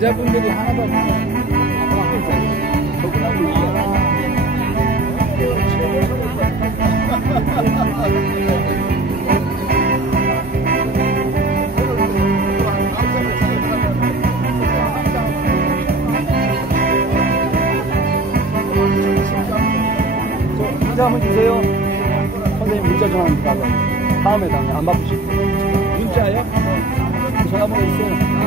여자분들이 하나도 없어요. 저분하고 문자 한번 주세요. 선생님 문자 좀 한번 달라고. 다음에 안 바쁘실 때. 문자요? 전화번호 있어요.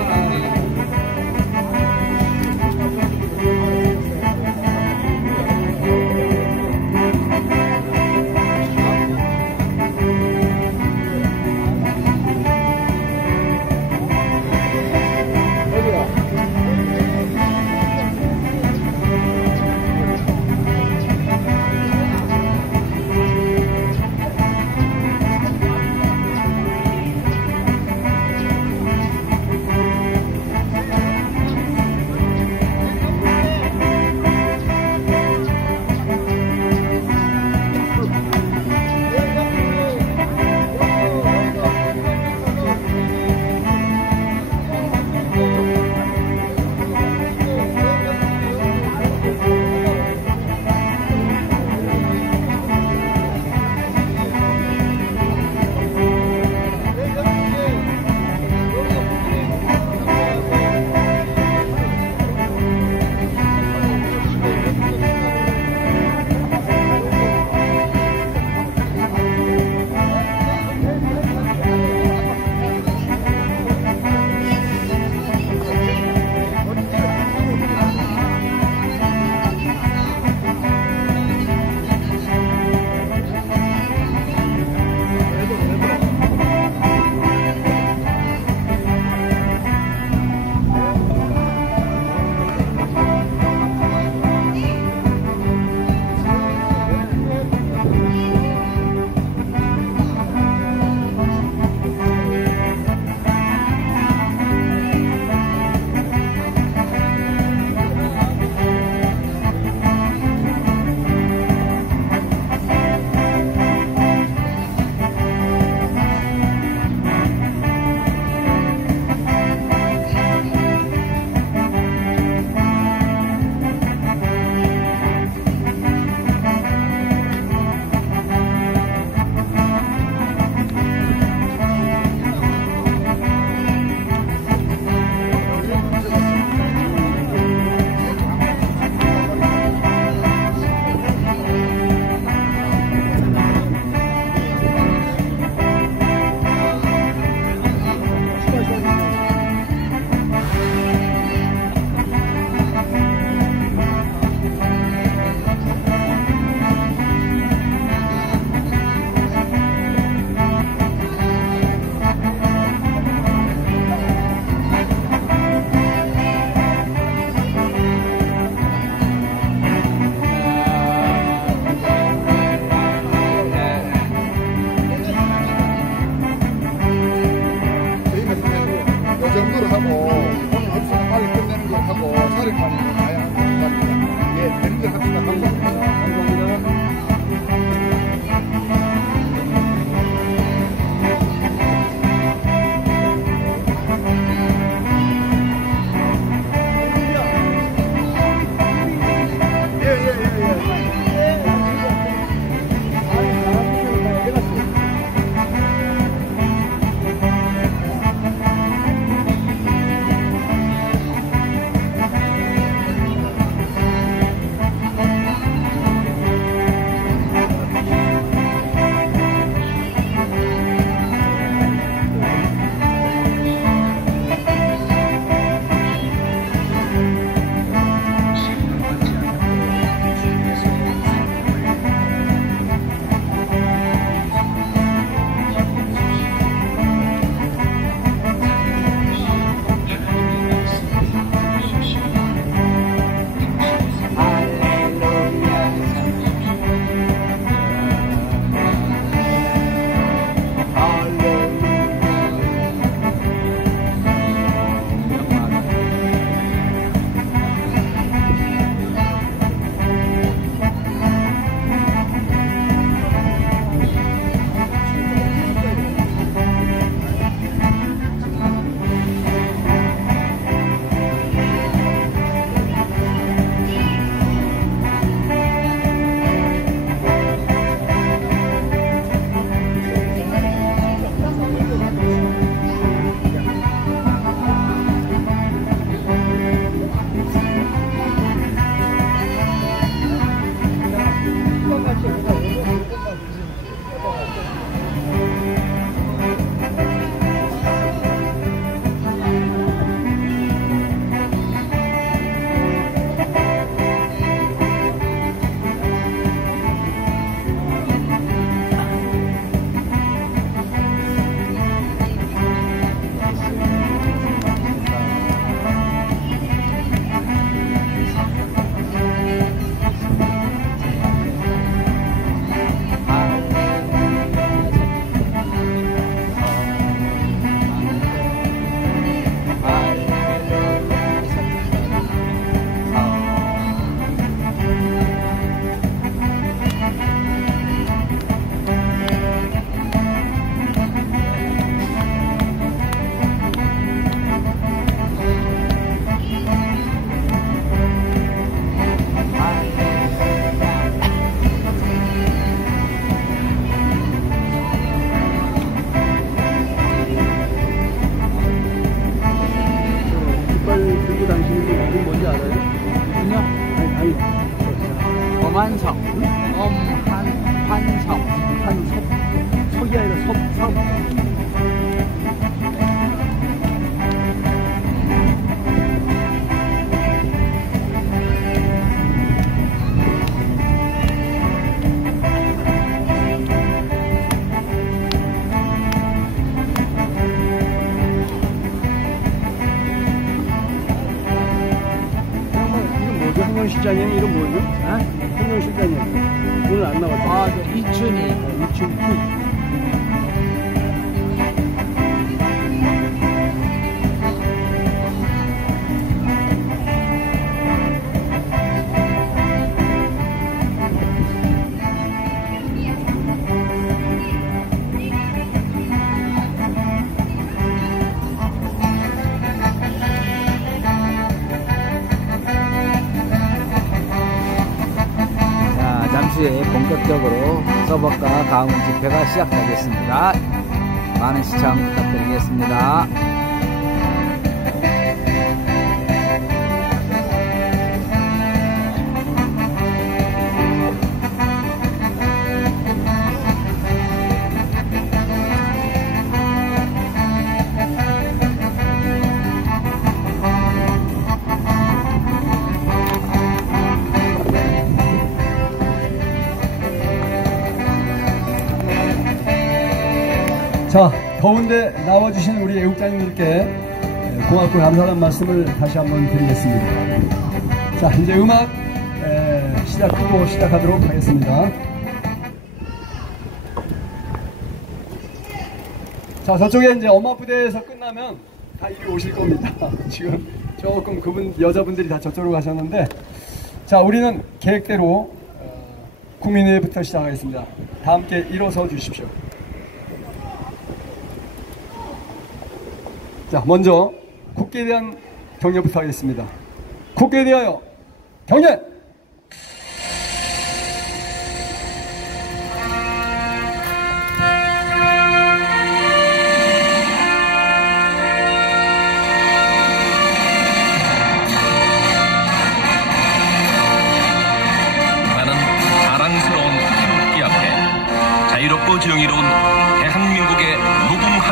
알아요? 군요? 아니. 엄한석. 환석. 석이 아니라 섭. 현명실장님 이름 뭐죠? 현명실장님 오늘 안 나왔죠? 이춘희. 이춘희. 잠시 후에 본격적으로 서버가 가문 집회가 시작하겠습니다. 많은 시청 부탁드리겠습니다. 자, 더운데 나와주신 우리 애국자님들께 고맙고 감사하는 말씀을 다시 한번 드리겠습니다. 자, 이제 음악 시작하도록 하겠습니다. 자, 저쪽에 이제 엄마 부대에서 끝나면 다 이리 오실 겁니다. 지금 조금 여자분들이 다 저쪽으로 가셨는데, 자, 우리는 계획대로 국민회부터 시작하겠습니다. 다 함께 일어서 주십시오. 자, 먼저 국기에 대한 경례부터 하겠습니다. 국기에 대하여 경례! 나는 자랑스러운 태극기 앞에 자유롭고 정의로운 대한민국의 무궁한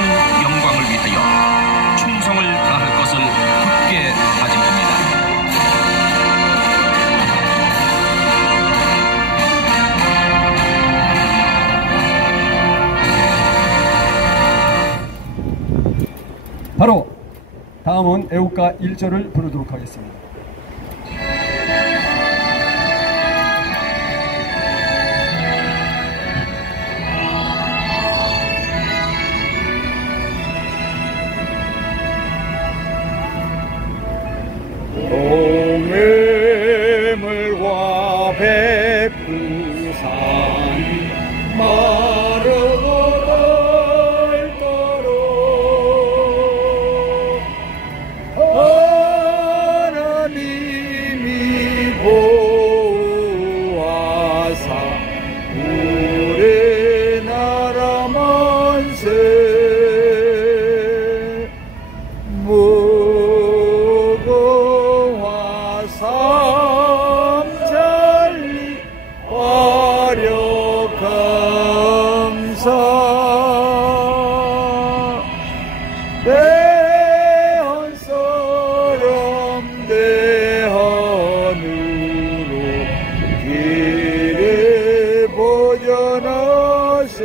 영광을 위하여 충성을 다할 것을 굳게 다짐합니다. 바로 다음은 애국가 1절을 부르도록 하겠습니다. 동해물과 백두산 마르고 닳도록 하나님이 보호하사 우리나라 만세 삼천리 화력 감사 대한 사람 대한으로 길에 보전하세.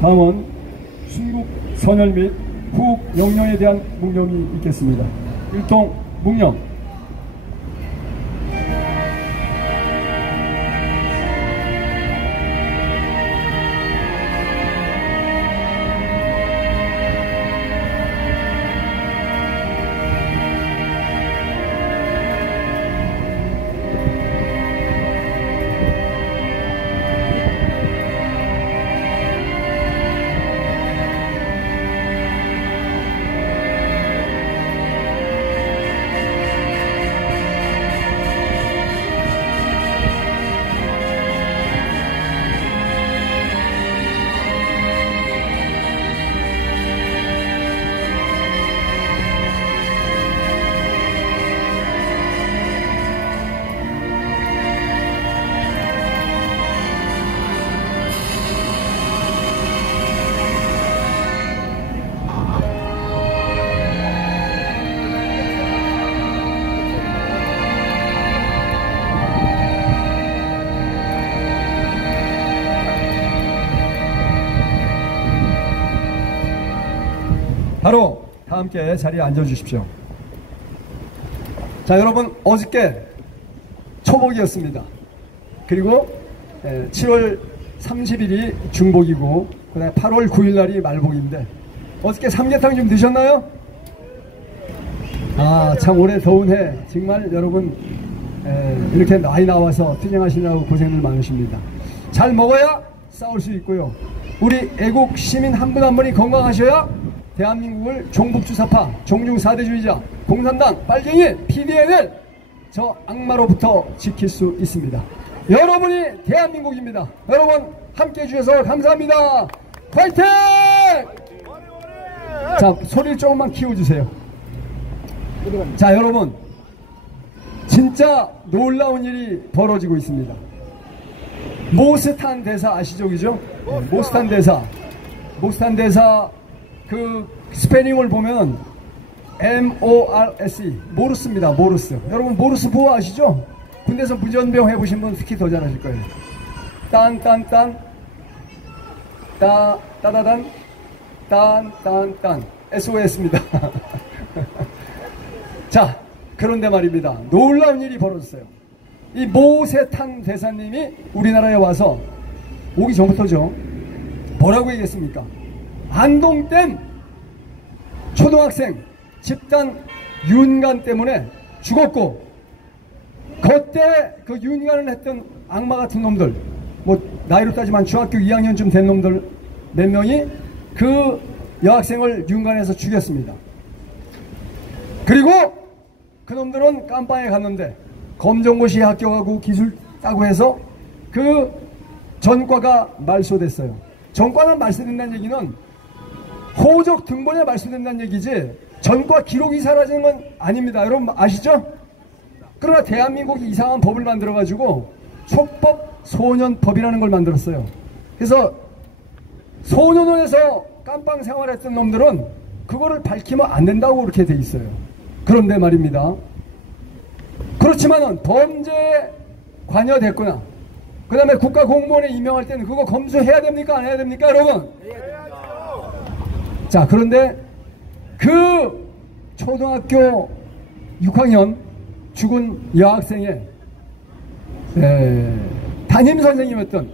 다음은 순국 선열 및 후국 영령에 대한 묵념이 있겠습니다. 일동 묵념. 바로 다 함께 자리에 앉아주십시오. 자, 여러분, 어저께 초복이었습니다. 그리고 7월 30일이 중복이고 그 다음에 8월 9일 날이 말복인데 어저께 삼계탕 좀 드셨나요? 아, 참 올해 더운 해 정말 여러분 이렇게 많이 나와서 투쟁하시느라고 고생들 많으십니다. 잘 먹어야 싸울 수 있고요. 우리 애국 시민 한 분 한 분이 건강하셔야 대한민국을 종북주사파, 종중4대주의자, 공산당, 빨갱이, PDN을 저 악마로부터 지킬 수 있습니다. 여러분이 대한민국입니다. 여러분 함께 해주셔서 감사합니다. 파이팅! 자, 소리를 조금만 키워주세요. 자, 여러분 진짜 놀라운 일이 벌어지고 있습니다. 모스탄 대사 아시죠? 그죠? 네, 모스탄 대사 그 스페링을 보면 MORSE 모르스입니다. 모르스. 여러분 모르스 부호 아시죠? 군대에서 무전병 해보신 분 특히 더 잘하실 거예요. 딴딴딴 따다단 딴딴딴 SOS입니다. 자, 그런데 말입니다. 놀라운 일이 벌어졌어요. 이 모세탄 대사님이 우리나라에 와서 오기 전부터죠. 뭐라고 얘기했습니까? 안동댐 초등학생 집단 윤간 때문에 죽었고 그때 그 윤간을 했던 악마 같은 놈들, 뭐 나이로 따지면 중학교 2학년쯤 된 놈들 몇 명이 그 여학생을 윤간해서 죽였습니다. 그리고 그 놈들은 깜빵에 갔는데 검정고시에 합격하고 기술 따고 해서 그 전과가 말소됐어요. 전과가 말소된다는 얘기는 호적 등본에 말소된다는 얘기지 전과 기록이 사라지는 건 아닙니다. 여러분 아시죠? 그러나 대한민국이 이상한 법을 만들어가지고 촉법 소년법이라는 걸 만들었어요. 그래서 소년원에서 깜빵 생활했던 놈들은 그거를 밝히면 안 된다고 그렇게 돼 있어요. 그런데 말입니다. 그렇지만은 범죄에 관여됐거나 그 다음에 국가공무원에 임명할 때는 그거 검수해야 됩니까? 안 해야 됩니까? 여러분? 자, 그런데 그 초등학교 6학년 죽은 여학생의 담임 선생님이었던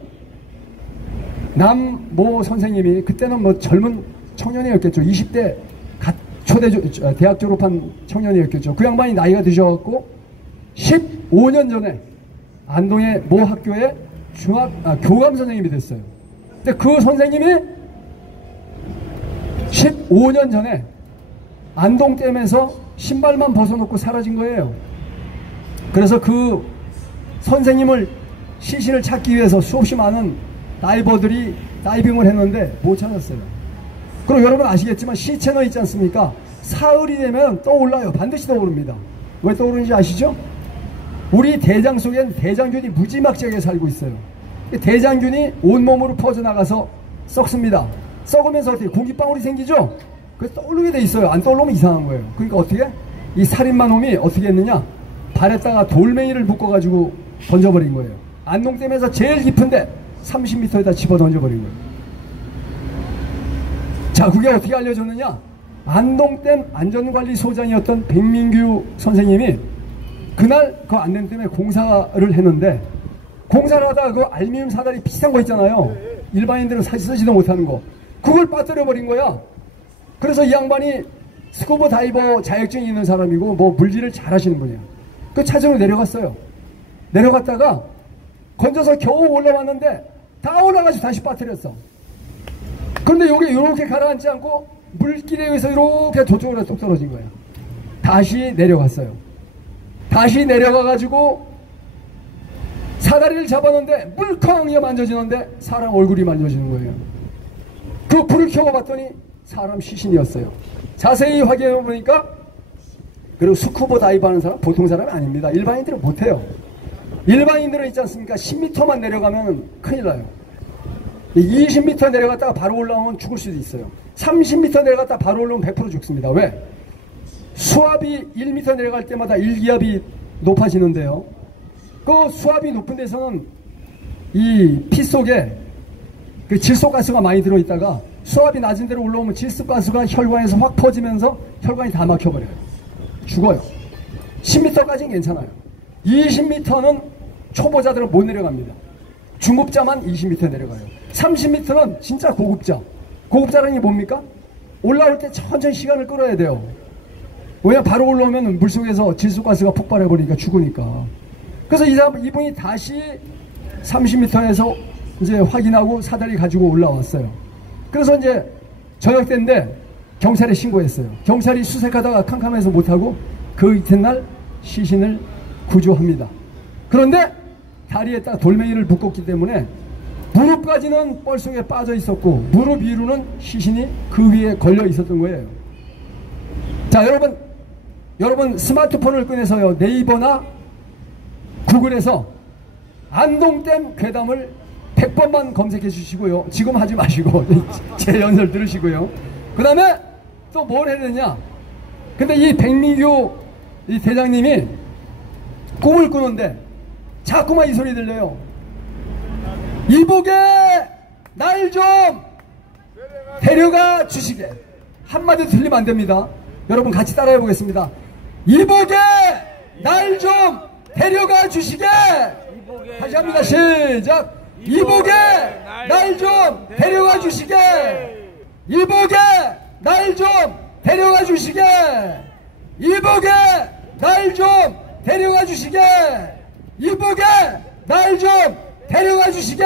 남모 선생님이 그때는 뭐 젊은 청년이었겠죠. 20대 대학 졸업한 청년이었겠죠. 그 양반이 나이가 드셔갖고 15년 전에 안동의 모 학교의 교감 선생님이 됐어요. 근데 그 선생님이 15년 전에 안동댐에서 신발만 벗어놓고 사라진 거예요. 그래서 그 선생님을 시신을 찾기 위해서 수없이 많은 다이버들이 다이빙을 했는데 못 찾았어요. 그리고 여러분 아시겠지만 시체너 있지 않습니까? 사흘이 되면 떠올라요. 반드시 떠오릅니다. 왜 떠오르는지 아시죠? 우리 대장 속엔 대장균이 무지막지하게 살고 있어요. 대장균이 온몸으로 퍼져나가서 썩습니다. 썩으면서 어떻게 공기방울이 생기죠? 그래서 떠오르게 돼 있어요. 안 떠오르면 이상한 거예요. 그러니까 어떻게? 이 살인마 놈이 어떻게 했느냐? 발에다가 돌멩이를 묶어가지고 던져버린 거예요. 안동댐에서 제일 깊은데 30m에다 집어 던져버린 거예요. 자, 그게 어떻게 알려졌느냐? 안동댐 안전관리소장이었던 백민규 선생님이 그날 그 안동댐에 공사를 했는데 공사를 하다가 그 알루미늄 사다리 비싼 거 있잖아요. 일반인들은 쓰지도 못하는 거. 그걸 빠뜨려버린 거야. 그래서 이 양반이 스쿠버 다이버 자격증이 있는 사람이고 뭐 물질을 잘 하시는 분이야. 그 찾으러 내려갔어요. 내려갔다가 건져서 겨우 올라왔는데 다 올라가서 다시 빠뜨렸어. 그런데 여기 이렇게 가라앉지 않고 물길에 의해서 이렇게 저쪽으로 뚝 떨어진 거예요. 다시 내려갔어요. 다시 내려가가지고 사다리를 잡았는데 물컹 만져지는데 사람 얼굴이 만져지는 거예요. 그 불을 켜봤더니 사람 시신이었어요. 자세히 확인해 보니까 그리고 스쿠버 다이브 하는 사람 보통 사람이 아닙니다. 일반인들은 못해요. 일반인들은 있지 않습니까? 10m만 내려가면 큰일 나요. 20m 내려갔다가 바로 올라오면 죽을 수도 있어요. 30m 내려갔다가 바로 올라오면 100% 죽습니다. 왜? 수압이 1m 내려갈 때마다 일기압이 높아지는데요. 그 수압이 높은 데서는 이 피 속에 그 질소가스가 많이 들어있다가 수압이 낮은 데로 올라오면 질소가스가 혈관에서 확 퍼지면서 혈관이 다 막혀버려요. 죽어요. 10m까지는 괜찮아요. 20m는 초보자들은 못 내려갑니다. 중급자만 20m 내려가요. 30m는 진짜 고급자. 고급자라는 게 뭡니까? 올라올 때 천천히 시간을 끌어야 돼요. 왜냐, 바로 올라오면 물속에서 질소가스가 폭발해버리니까 죽으니까. 그래서 이분이 다시 30m에서 이제 확인하고 사다리 가지고 올라왔어요. 그래서 이제 저녁 때인데 경찰에 신고했어요. 경찰이 수색하다가 캄캄해서 못하고 그 이튿날 시신을 구조합니다. 그런데 다리에 딱 돌멩이를 묶었기 때문에 무릎까지는 뻘 속에 빠져 있었고 무릎 위로는 시신이 그 위에 걸려 있었던 거예요. 자, 여러분 스마트폰을 꺼내서요, 네이버나 구글에서 안동댐 괴담을 100번만 검색해 주시고요. 지금 하지 마시고 제 연설 들으시고요. 그 다음에 또 뭘 해야 되냐. 근데 이 백민규 이 대장님이 꿈을 꾸는데 자꾸만 이 소리 들려요. 이복에 날 좀 데려가 주시게. 한마디 들리면 안 됩니다. 여러분 같이 따라해 보겠습니다. 이복에 날 좀 데려가 주시게. 다시 합니다. 시작. 이복에 날 좀 데려가 주시게. 이복에 날 좀 데려가 주시게. 이복에 날 좀 데려가 주시게. 이복에 날 좀 데려가 주시게.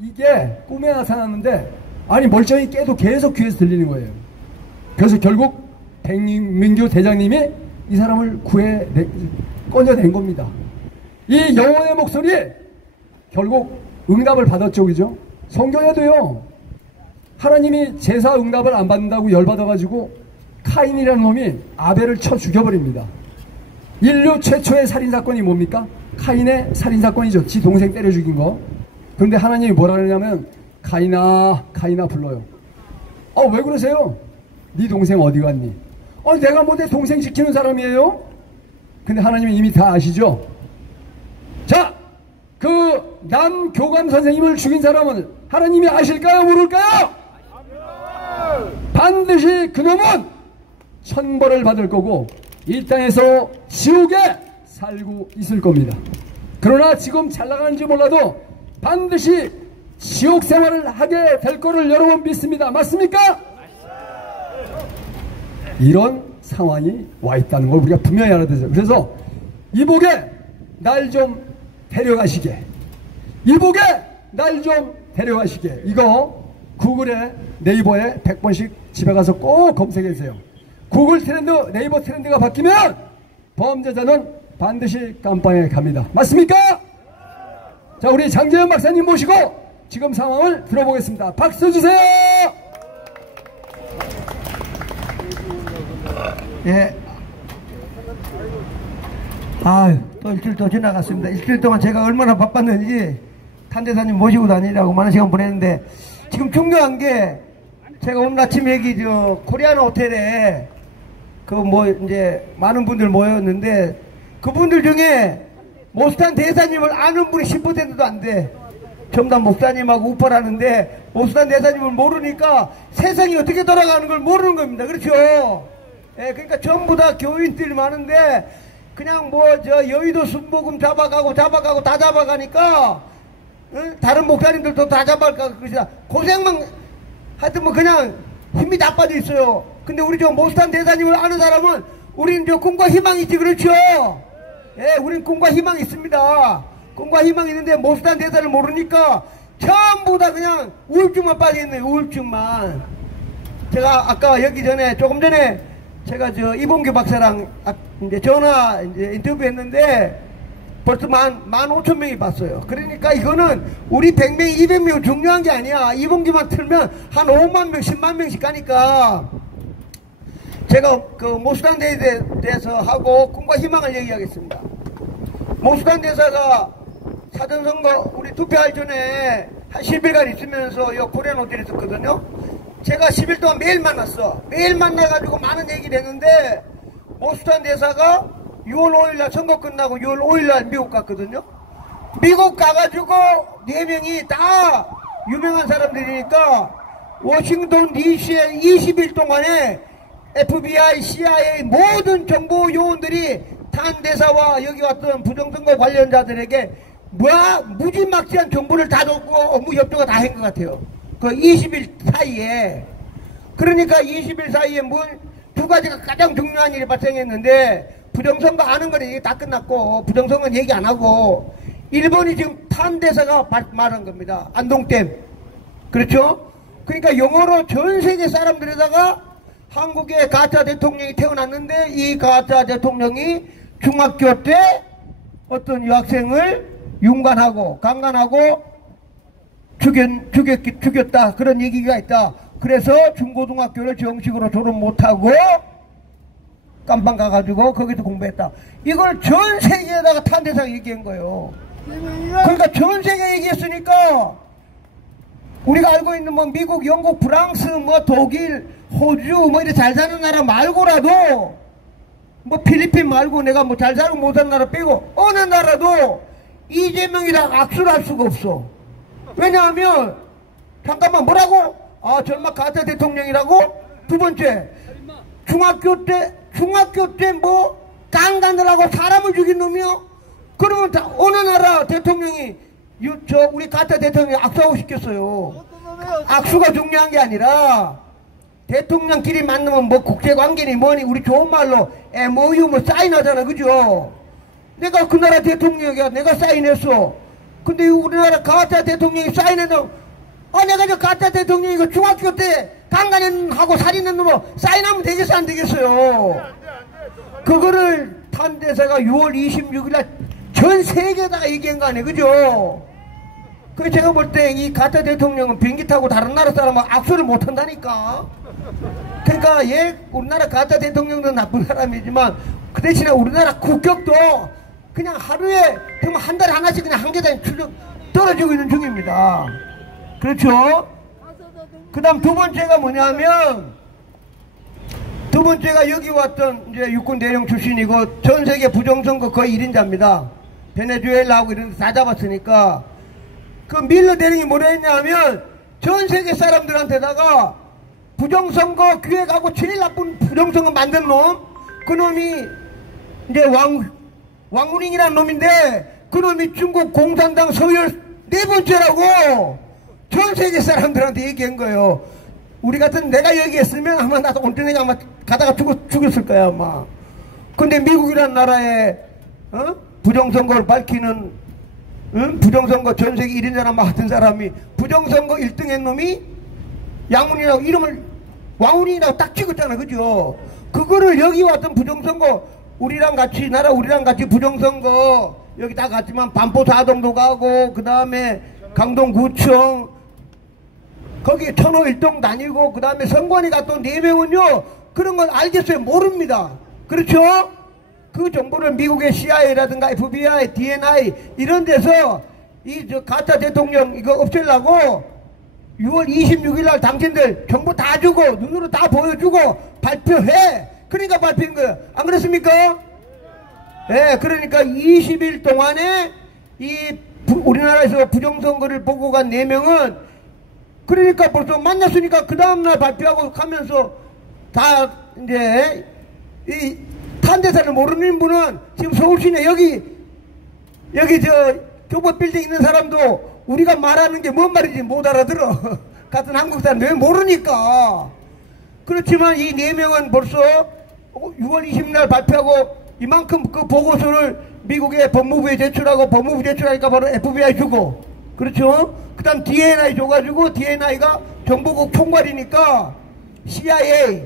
이게 꿈에 나타났는데 아니 멀쩡히 깨도 계속 귀에서 들리는 거예요. 그래서 결국 백민규 대장님이 이 사람을 꺼내낸 겁니다. 이 영혼의 목소리 결국 응답을 받았죠. 그죠? 성경에도요, 하나님이 제사 응답을 안 받는다고 열받아가지고 카인이라는 놈이 아벨을 쳐 죽여버립니다. 인류 최초의 살인사건이 뭡니까? 카인의 살인사건이죠. 지 동생 때려 죽인 거. 그런데 하나님이 뭐라 그러냐면 카인아 불러요. 왜 그러세요? 네 동생 어디 갔니? 내가 뭐 내 동생 지키는 사람이에요? 근데 하나님이 이미 다 아시죠? 자, 그 남교감 선생님을 죽인 사람은 하나님이 아실까요? 모를까요? 반드시 그놈은 천벌을 받을 거고 이 땅에서 지옥에 살고 있을 겁니다. 그러나 지금 잘 나가는지 몰라도 반드시 지옥 생활을 하게 될 거를 여러분 믿습니다. 맞습니까? 이런 상황이 와 있다는 걸 우리가 분명히 알아야 되죠. 그래서 이복에 날 좀 데려가시게. 이복에 날 좀 데려가시게. 이거 구글에 네이버에 100번씩 집에 가서 꼭 검색해 주세요. 구글 트렌드, 네이버 트렌드가 바뀌면 범죄자는 반드시 감방에 갑니다. 맞습니까? 자, 우리 장재현 박사님 모시고 지금 상황을 들어보겠습니다. 박수 주세요. 예. 또 일주일 또 지나갔습니다. 일주일 동안 제가 얼마나 바빴는지 탄대사님 모시고 다니라고 많은 시간 보냈는데, 지금 중요한 게 제가 오늘 아침 여기 코리아나 호텔에 이제 많은 분들 모였는데, 그분들 중에 모스탄 대사님을 아는 분이 10%도 안 돼. 전부 다 목사님하고 우파라는데 모스탄 대사님을 모르니까 세상이 어떻게 돌아가는 걸 모르는 겁니다. 그렇죠? 예, 그러니까 전부 다 교인들이 많은데 그냥 여의도 순복음 잡아가고 다 잡아가니까 다른 목사님들도 다 잡아갈까 그러시다. 고생만 하여튼 그냥 힘이 다 빠져 있어요. 근데 우리 모스탄 대사님을 아는 사람은 우리는 꿈과 희망이 있지. 그렇죠? 예, 우린 꿈과 희망이 있습니다. 꿈과 희망이 있는데 모스탄 대사를 모르니까 전부 다 그냥 우울증만 빠져있네요. 우울증만. 제가 아까 조금 전에 제가 이봉규 박사랑 이제 전화 인터뷰 했는데 벌써 15,000명이 봤어요. 그러니까 이거는 우리 100명, 200명 중요한 게 아니야. 이봉규만 틀면 한 5만 명, 10만 명씩 가니까 제가 모스탄 대사에 대해서 하고 꿈과 희망을 얘기하겠습니다. 모스탄 대사가 사전선거 우리 투표할 전에 한 10일간 있으면서 이 코리안 호텔에 있었거든요. 제가 10일 동안 매일 만났어. 매일 만나가지고 많은 얘기를 했는데 모스탄 대사가 6월 5일날 선거 끝나고 6월 5일날 미국 갔거든요. 미국 가가지고 4명이 다 유명한 사람들이니까 워싱턴 DC에 20일 동안에 FBI, CIA 모든 정보 요원들이 탄 대사와 여기 왔던 부정선거 관련자들에게 무지막지한 정보를 다 줬고 업무 협조가 다 한 것 같아요. 그 20일 사이에. 그러니까 20일 사이에 두 가지가 가장 중요한 일이 발생했는데, 부정선거 아는 거는 이게 다 끝났고 부정선거는 얘기 안 하고, 일본이 지금 탄 대사가 말한 겁니다. 안동댐. 그렇죠? 그러니까 영어로 전 세계 사람들에다가 한국의 가짜 대통령이 태어났는데, 이 가짜 대통령이 중학교 때 어떤 여학생을 윤관하고 강간하고 죽였다, 그런 얘기가 있다. 그래서 중고등학교를 정식으로 졸업 못하고 깜빵 가가지고 거기서 공부했다. 이걸 전 세계에다가 탄 대사가 얘기한 거예요. 그러니까 전 세계에 얘기했으니까 우리가 알고 있는 뭐 미국, 영국, 프랑스, 뭐 독일, 호주 뭐 이렇게 잘 사는 나라 말고라도, 뭐 필리핀 말고 내가 뭐 잘 살고 못 사는 나라 빼고 어느 나라도 이재명이랑 악수를 할 수가 없어. 왜냐하면, 잠깐만, 뭐라고? 아, 절마 가짜 대통령이라고? 두 번째, 중학교 때 뭐 강간을 하고 사람을 죽인 놈이요? 그러면 어느 나라 대통령이 우리 가짜 대통령이 악수하고 싶겠어요? 악수가 중요한 게 아니라 대통령끼리 만나면 뭐 국제관계니 뭐니 우리 좋은 말로 MOU 뭐 사인하잖아, 그죠? 내가 그 나라 대통령이야, 내가 사인했어. 근데 우리나라 가짜 대통령이 사인해도, 내가 저 가짜 대통령이 그 중학교 때 강간하고 살인한 놈으로 사인하면 되겠어, 안 되겠어요? 그거를 탄 대사가 6월 26일날 전 세계에다가 얘기한 거 아니에요, 그죠? 그 제가 볼 때 이 가짜 대통령은 비행기 타고 다른 나라 사람하고 악수를 못 한다니까. 그러니까 우리나라 가짜 대통령도 나쁜 사람이지만 그 대신에 우리나라 국격도 그냥 하루에 정말 한 달에 하나씩 그냥 한 계단 떨어지고 있는 중입니다. 그렇죠? 그 다음 두 번째가 뭐냐면, 두 번째가 여기 왔던 이제 육군 대령 출신이고 전 세계 부정선거 거의 1인자입니다. 베네수엘라하고 이런 데 다 잡았으니까. 그 밀러 대령이 뭐라 했냐면, 전 세계 사람들한테다가 부정선거 기획하고 제일 나쁜 부정선거 만든 놈, 그 놈이 이제 왕우링이라는 놈인데, 그 놈이 중국 공산당 서열 네 번째라고 전 세계 사람들한테 얘기한 거예요. 우리 같은 내가 얘기했으면 아마 나도 온전히 아마 가다가 죽였을 거야, 아마. 근데 미국이라는 나라에 부정선거를 밝히는, 부정선거 전 세계 1인자나 같은 사람이 부정선거 1등 한 놈이 양훈이라고 이름을 왕훈이라고 딱 찍었잖아, 그죠? 그거를 여기 왔던 부정선거, 우리랑 같이 부정선거 여기 다 갔지만 반포사동도 가고 그 다음에 강동구청 거기 천호 일동 다니고 그 다음에 선관위 갔던 4명은요 그런 걸 알겠어요? 모릅니다. 그렇죠? 그 정보를 미국의 CIA라든가 FBI, DNI 이런 데서 저 가짜 대통령 이거 없애려고 6월 26일 날 당신들 정보 다 주고 눈으로 다 보여주고 발표해. 그러니까 발표한 거예요. 안 그렇습니까? 예, 그러니까 20일 동안에 우리나라에서 부정선거를 보고 간 4명은 그러니까 벌써 만났으니까 그 다음날 발표하고 가면서 다 이제 이 탄대사를 모르는 분은 지금 서울시내 여기 저 교보 빌딩 있는 사람도 우리가 말하는 게 뭔 말인지 못 알아들어. 같은 한국 사람 왜 모르니까. 그렇지만 이 4명은 벌써 6월 20일 날 발표하고 이만큼 그 보고서를 미국의 법무부에 제출하고 법무부 제출하니까 바로 FBI 주고, 그렇죠? 그 다음 DNI 줘가지고 DNI가 정보국 총괄이니까 CIA,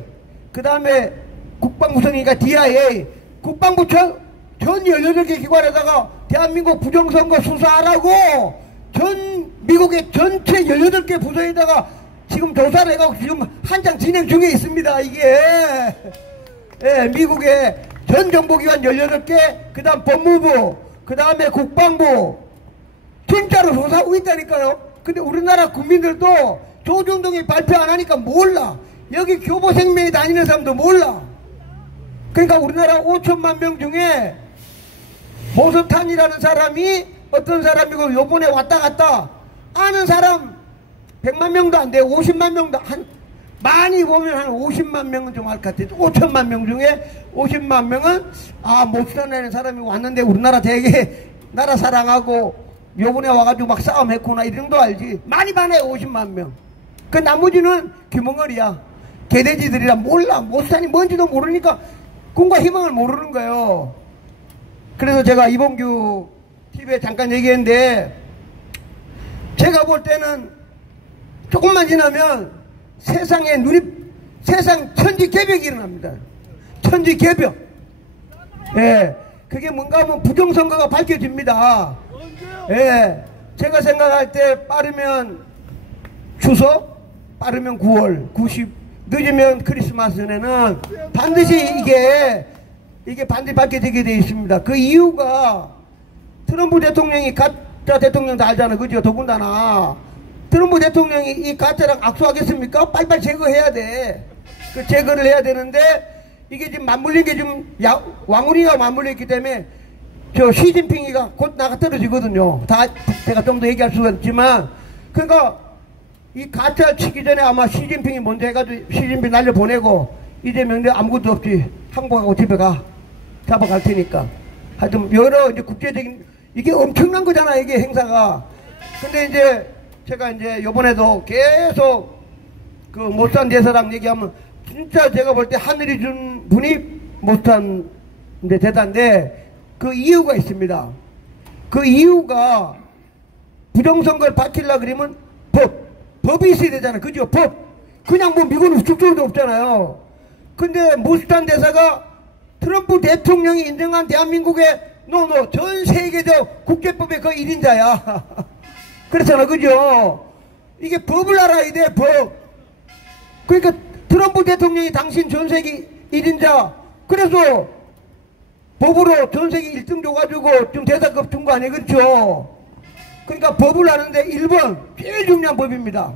그 다음에 국방부성이니까 DIA, 국방부 전 18개 기관에다가 대한민국 부정선거 수사하라고 전 미국의 전체 18개 부서에다가 지금 조사를 해가지고 지금 한창 진행 중에 있습니다. 이게 예, 미국의 전 정보기관 18개, 그 다음 법무부, 그 다음에 국방부 진짜로 조사하고 있다니까요. 근데 우리나라 국민들도 조중동이 발표 안 하니까 몰라. 여기 교보생명에 다니는 사람도 몰라. 그러니까 우리나라 5천만 명 중에 모서탄이라는 사람이 어떤 사람이고 요번에 왔다 갔다 아는 사람 100만 명도 안 돼요. 50만 명도 많이 보면 한 50만 명은 좀 할 것 같아요. 5천만 명 중에 50만 명은 목수단이라는 사람이 왔는데 우리나라 되게 나라 사랑하고 요번에 와가지고 막 싸움했구나 이 정도 알지. 많이 많아요. 50만 명. 그 나머지는 귀멍거리야. 개돼지들이라 몰라. 목수단이 뭔지도 모르니까 꿈과 희망을 모르는 거예요. 그래서 제가 이봉규 TV에 잠깐 얘기했는데 제가 볼 때는 조금만 지나면 세상 천지개벽이 일어납니다. 천지개벽. 예. 그게 뭔가 하면 부정선거가 밝혀집니다. 예. 제가 생각할 때 빠르면 추석, 빠르면 9월, 90, 늦으면 크리스마스 전에는 반드시 이게 반드시 밝혀지게 되어 있습니다. 그 이유가 트럼프 대통령이 가짜 대통령 다 알잖아. 그죠? 더군다나. 트럼프 대통령이 이 가짜랑 악수하겠습니까? 빨리빨리 제거해야 돼. 그 제거를 해야 되는데 이게 지금 맞물린 게 지금 왕우리가 맞물렸기 때문에 저 시진핑이가 곧 나가 떨어지거든요. 다 제가 좀 더 얘기할 수가 있지만 그러니까 이 가짜 치기 전에 아마 시진핑이 먼저 해가지고 시진핑 날려보내고 이재명도 아무것도 없이 항복하고 집에 가. 잡아갈 테니까. 하여튼 여러 이제 국제적인 이게 엄청난 거잖아. 이게 행사가. 근데 이제 제가 이제 요번에도 계속 그 못산 대사랑 얘기하면 진짜 제가 볼 때 하늘이 준 분이 못산 대사인데 그 이유가 있습니다. 그 이유가 부정선거를 밝히려고 그러면 법이 있어야 되잖아요. 그죠? 법. 그냥 뭐 미국은 우측적도 없잖아요. 근데 못산 대사가 트럼프 대통령이 인정한 대한민국의 전 세계적 국제법의 그 1인자야. 그렇잖아. 그죠? 이게 법을 알아야 돼. 법. 그러니까 트럼프 대통령이 당신 전세계 1인자 그래서 법으로 전세계 1등 줘가지고 지금 대사급 준 거 아니에요. 그렇죠? 그러니까 법을 아는데 1번 제일 중요한 법입니다.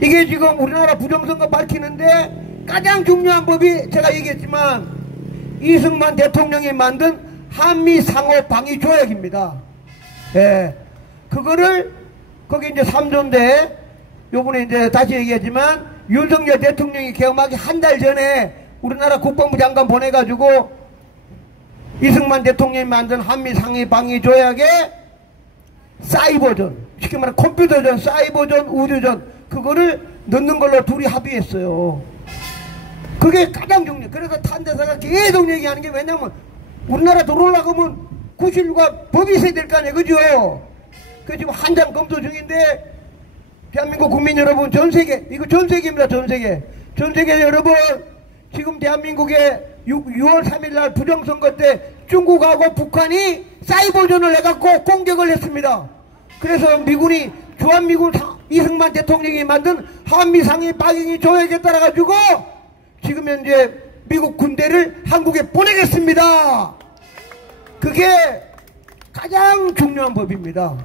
이게 지금 우리나라 부정선거 밝히는데 가장 중요한 법이 제가 얘기했지만 이승만 대통령이 만든 한미 상호 방위 조약입니다. 예. 그거를 거기 이제 3조인데 요번에 이제 다시 얘기했지만 윤석열 대통령이 개엄하기 한 달 전에 우리나라 국방부 장관 보내가지고 이승만 대통령이 만든 한미 상위 방위 조약의 사이버전, 쉽게 말하면 컴퓨터전, 사이버전, 우주전 그거를 넣는 걸로 둘이 합의했어요. 그게 가장 중요해요. 그래서 탄대사가 계속 얘기하는 게 왜냐면 우리나라 들어오려고 하면 구실과 법이 있어야 될 거 아니에요. 그죠? 그 지금 한장 검토 중인데 대한민국 국민 여러분 전세계 이거 전세계입니다. 전세계 여러분 지금 대한민국에 6월 3일날 부정선거 때 중국하고 북한이 사이버전을 해갖고 공격을 했습니다. 그래서 미군이 주한미군 이승만 대통령이 만든 한미상위 방위 조약에 따라가지고 지금 현재 미국 군대를 한국에 보내겠습니다. 그게 가장 중요한 법입니다.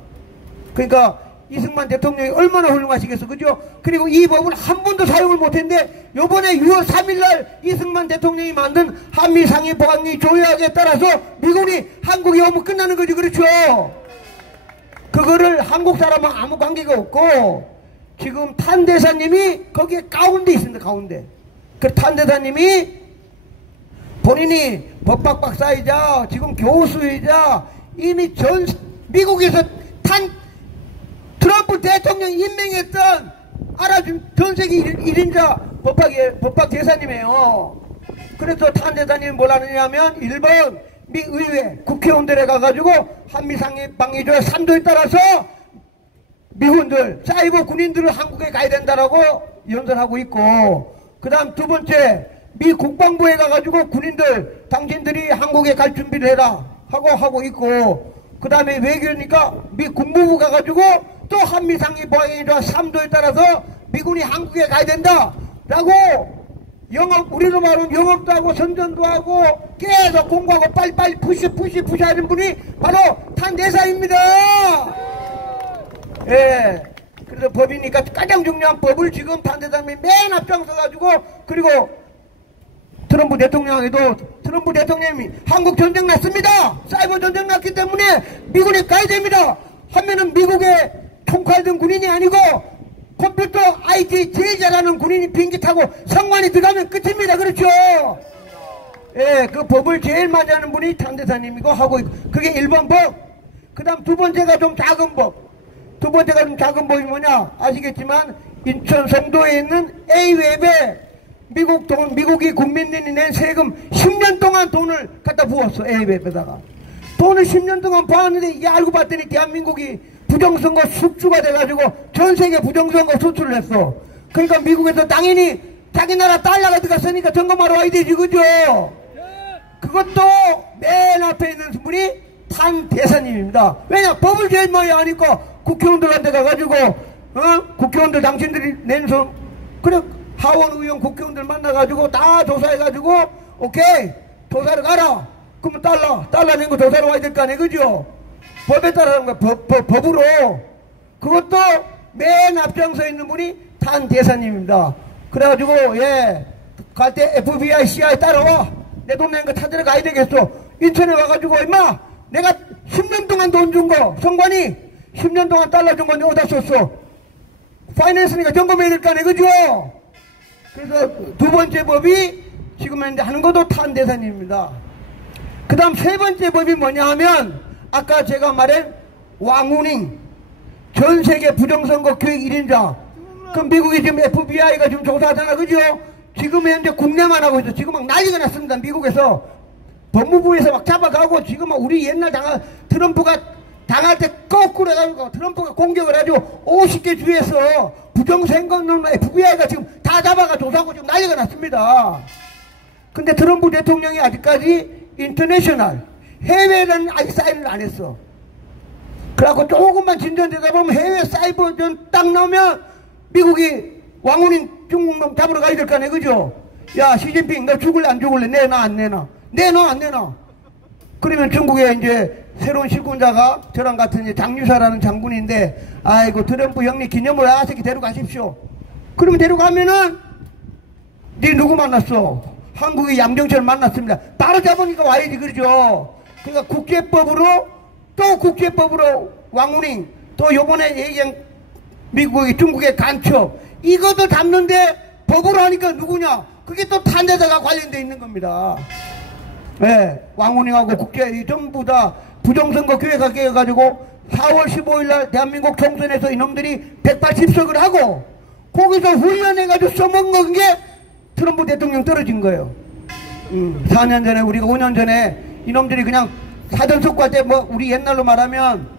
그러니까 이승만 대통령이 얼마나 훌륭하시겠어. 그죠? 그리고 이 법을 한 번도 사용을 못했는데 요번에 6월 3일날 이승만 대통령이 만든 한미상위 방위 조약에 따라서 미군이 한국에 오면 끝나는 거죠. 그렇죠? 그거를 한국 사람은 아무 관계가 없고 지금 탄 대사님이 거기에 가운데 있습니다. 가운데. 그 탄 대사님이 본인이 법학 박사이자 지금 교수이자 이미 미국에서 트럼프 대통령이 임명했던 알아준 전세계 1인자 법학 대사님이에요. 그래서 탄 대사님이 뭘 하느냐면 1번 미 의회 국회의원들에 가가지고 한미상위 방위 조약 3조에 따라서 미군들 사이버 군인들을 한국에 가야 된다라고 연설하고 있고 그 다음 두 번째 미 국방부에 가가지고 군인들 당신들이 한국에 갈 준비를 해라 하고 있고 그 다음에 외교니까 미 국무부 가가지고 또 한미상위 방위 조약 3조에 따라서 미군이 한국에 가야 된다 라고 영업 우리로 말하면 영업도 하고 선전도 하고 계속 공부하고 빨리빨리 푸시 하는 분이 바로 탄 대사입니다. 예. 그래서 법이니까 가장 중요한 법을 지금 탄 대사님이 맨 앞장서 가지고 그리고 트럼프 대통령에도 트럼프 대통령이 한국 전쟁 났습니다. 사이버 전쟁 났기 때문에 미군에 가야 됩니다. 하면은 미국의 총칼 든 군인이 아니고 컴퓨터 IT 제일 잘하는 군인이 비행기 타고 성관이 들어가면 끝입니다. 그렇죠? 예, 그 법을 제일 많이 하는 분이 탄대사님이고 하고 있고, 그게 1번 법. 그 다음 두 번째가 좀 작은 법. 두 번째가 좀 작은 법이 뭐냐 아시겠지만 인천 송도에 있는 A웹에 미국이 국민들이 낸 세금 10년 동안 돈을 갖다 부었어. A웹에다가 돈을 10년 동안 부었는데 이게 알고 봤더니 대한민국이 부정선거 숙주가 돼가지고 전 세계 부정선거 수출을 했어. 그러니까 미국에서 당연히 자기 나라 달러가 들어갔으니까 점검하러 와야 되지. 그죠? 그것도 맨 앞에 있는 분이 탄 대사님입니다. 왜냐? 법을 제일 많이 하니까 국회의원들한테 가가지고 국회의원들 당신들이 낸 손 그래 하원 의원 국회의원들 만나가지고 다 조사해가지고 오케이 조사를 가라. 그러면 달러 낸 거 조사로 와야 될 거 아니에요. 그죠? 법에 따라서 법으로. 그것도 맨 앞장서 있는 분이 탄 대사님입니다. 그래가지고 예 갈 때 FBI, CIA 따라와. 내 돈 낸 거 찾으러 가야 되겠어. 인천에 와가지고 임마 내가 10년 동안 돈 준 거 성관이 10년 동안 달러 준 건데 어디다 썼어? 파이낸스니까 점검해야 될 거 아니에요. 그죠? 그래서 두 번째 법이 지금 현재 하는 것도 탄 대사님입니다. 그 다음 세 번째 법이 뭐냐 하면 아까 제가 말한 왕우닝 전 세계 부정선거 교육 1인자. 그럼 미국이 지금 FBI가 지금 조사하잖아. 그죠? 지금 현재 국내만 하고 있어. 지금 막 난리가 났습니다. 미국에서 법무부에서 막 잡아가고 지금 막 우리 옛날 트럼프가 당할 때 거꾸로 해가지고 트럼프가 공격을 해가지고 50개 주에서 부정선거는 FBI가 지금 다 잡아가 조사하고 지금 난리가 났습니다. 근데 트럼프 대통령이 아직까지 인터내셔널 해외는 아직 사인을 안 했어. 그래갖고 조금만 진전되다 보면 해외 사이버전 딱 나오면 미국이 왕운인 중국놈 잡으러 가야 될 거 아니야. 그죠? 야 시진핑 너 죽을래 안 죽을래? 내놔 안 내놔? 내놔 안 내놔? 그러면 중국에 이제 새로운 실권자가 저랑 같은 이제 장유사라는 장군인데 아이고 트럼프 형님 기념으로 아새끼 데려가십시오. 그러면 데려가면은 네 누구 만났어? 한국의 양정철 만났습니다. 바로 잡으니까 와야지. 그러죠? 그러니까 국제법으로 왕우닝 또 요번에 얘기한 미국의 중국의 간첩 이것도 잡는데 법으로 하니까 누구냐? 그게 또 탄대사가 관련되어 있는 겁니다. 네, 왕우닝하고 국제 전부 다 부정선거 기획하게 해가지고 4월 15일날 대한민국 총선에서 이놈들이 180석을 하고 거기서 훈련해가지고 써먹은 게 트럼프 대통령 떨어진 거예요. 4년 전에 우리가 5년 전에 이놈들이 그냥 사전숙고할 때 뭐 우리 옛날로 말하면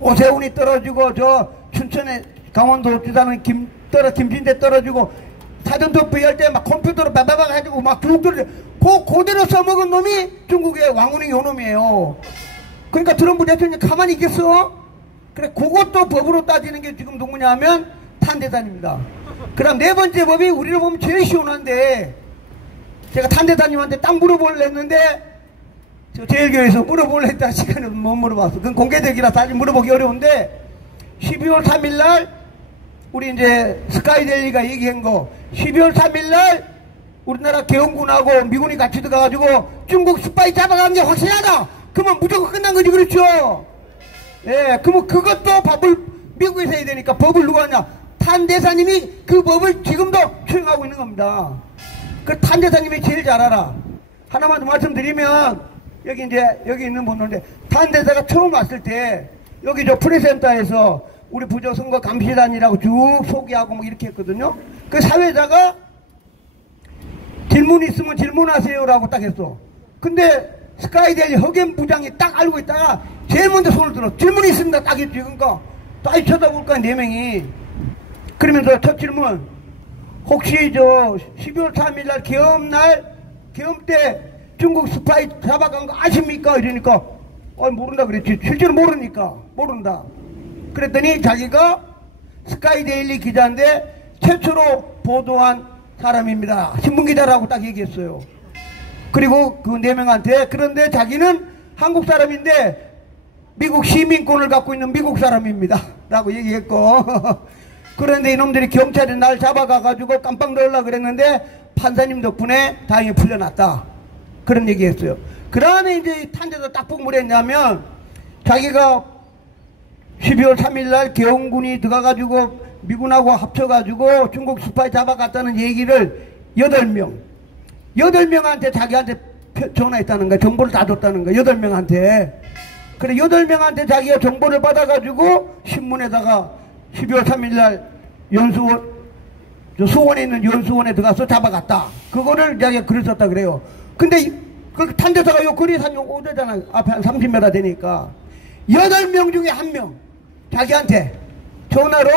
오세훈이 떨어지고 저 춘천에 강원도 지사는 김진대 떨어지고 사전투표 할 때 막 컴퓨터로 바바박 해가지고 막 중국들 그대로 써먹은 놈이 중국의 왕운이 요 놈이에요. 그러니까 트럼프 대통령이 가만히 있겠어? 그래 그것도 법으로 따지는 게 지금 누구냐 하면 탄대사입니다. 그 다음 네 번째 법이 우리로 보면 제일 시원한데 제가 탄대사님한테 딱 물어보려 했는데 저 제일교회에서 물어보려 했다 시간은 못 물어봤어. 그건 공개되기라 사실 물어보기 어려운데 12월 3일날 우리 이제 스카이데일리가 얘기한 거 12월 3일날 우리나라 개헌군하고 미군이 같이 들어가가지고 중국 스파이 잡아간 게 확실하다. 그러면 무조건 끝난 거지. 그렇죠? 예, 그러면 그것도 법을 미국에서 해야 되니까 법을 누가 하냐? 탄대사님이 그 법을 지금도 수행하고 있는 겁니다. 그 탄대사님이 제일 잘 알아. 하나만 더 말씀드리면 여기 이제 여기 있는 분들인데 탄대사가 처음 왔을 때 여기 저 프레센터에서 우리 부정선거 감시단이라고 쭉 소개하고 뭐 이렇게 했거든요. 그 사회자가 질문 있으면 질문하세요라고 딱 했어. 근데 스카이데일리 허겐 부장이 딱 알고 있다가 제일 먼저 손을 들어. 질문이 있습니다. 딱 했지. 그러니까 딱 쳐다볼까 4명이. 그러면서 첫 질문. 혹시 저 12월 3일날 계엄 때 중국 스파이 잡아간 거 아십니까? 이러니까 모른다 그랬지. 실제로 모른다. 그랬더니 자기가 스카이데일리 기자인데 최초로 보도한 사람입니다. 신문기자라고 딱 얘기했어요. 그리고 그 4명한테 그런데 자기는 한국 사람인데 미국 시민권을 갖고 있는 미국 사람입니다. 라고 얘기했고 그런데 이놈들이 경찰이 날 잡아가가지고 깜빡 놀라 그랬는데 판사님 덕분에 다행히 풀려났다. 그런 얘기했어요. 그 다음에 이제 탄대도 딱 보고 뭐랬냐면 자기가 12월 3일날 개헌군이 들어가가지고 미군하고 합쳐가지고 중국 스파이 잡아갔다는 얘기를 8명한테 자기한테 전화했다는 거야. 정보를 다 줬다는 거야. 8명한테. 그래 8명한테 자기가 정보를 받아가지고 신문에다가 12월 3일날 수원에 있는 연수원에 들어가서 잡아갔다. 그거를 자기가 글을 썼다 그래요. 근데 그 탄대사가 요 거리에 산 오대잖아. 앞에 한 30m 되니까 8명 중에 1명 자기한테 전화로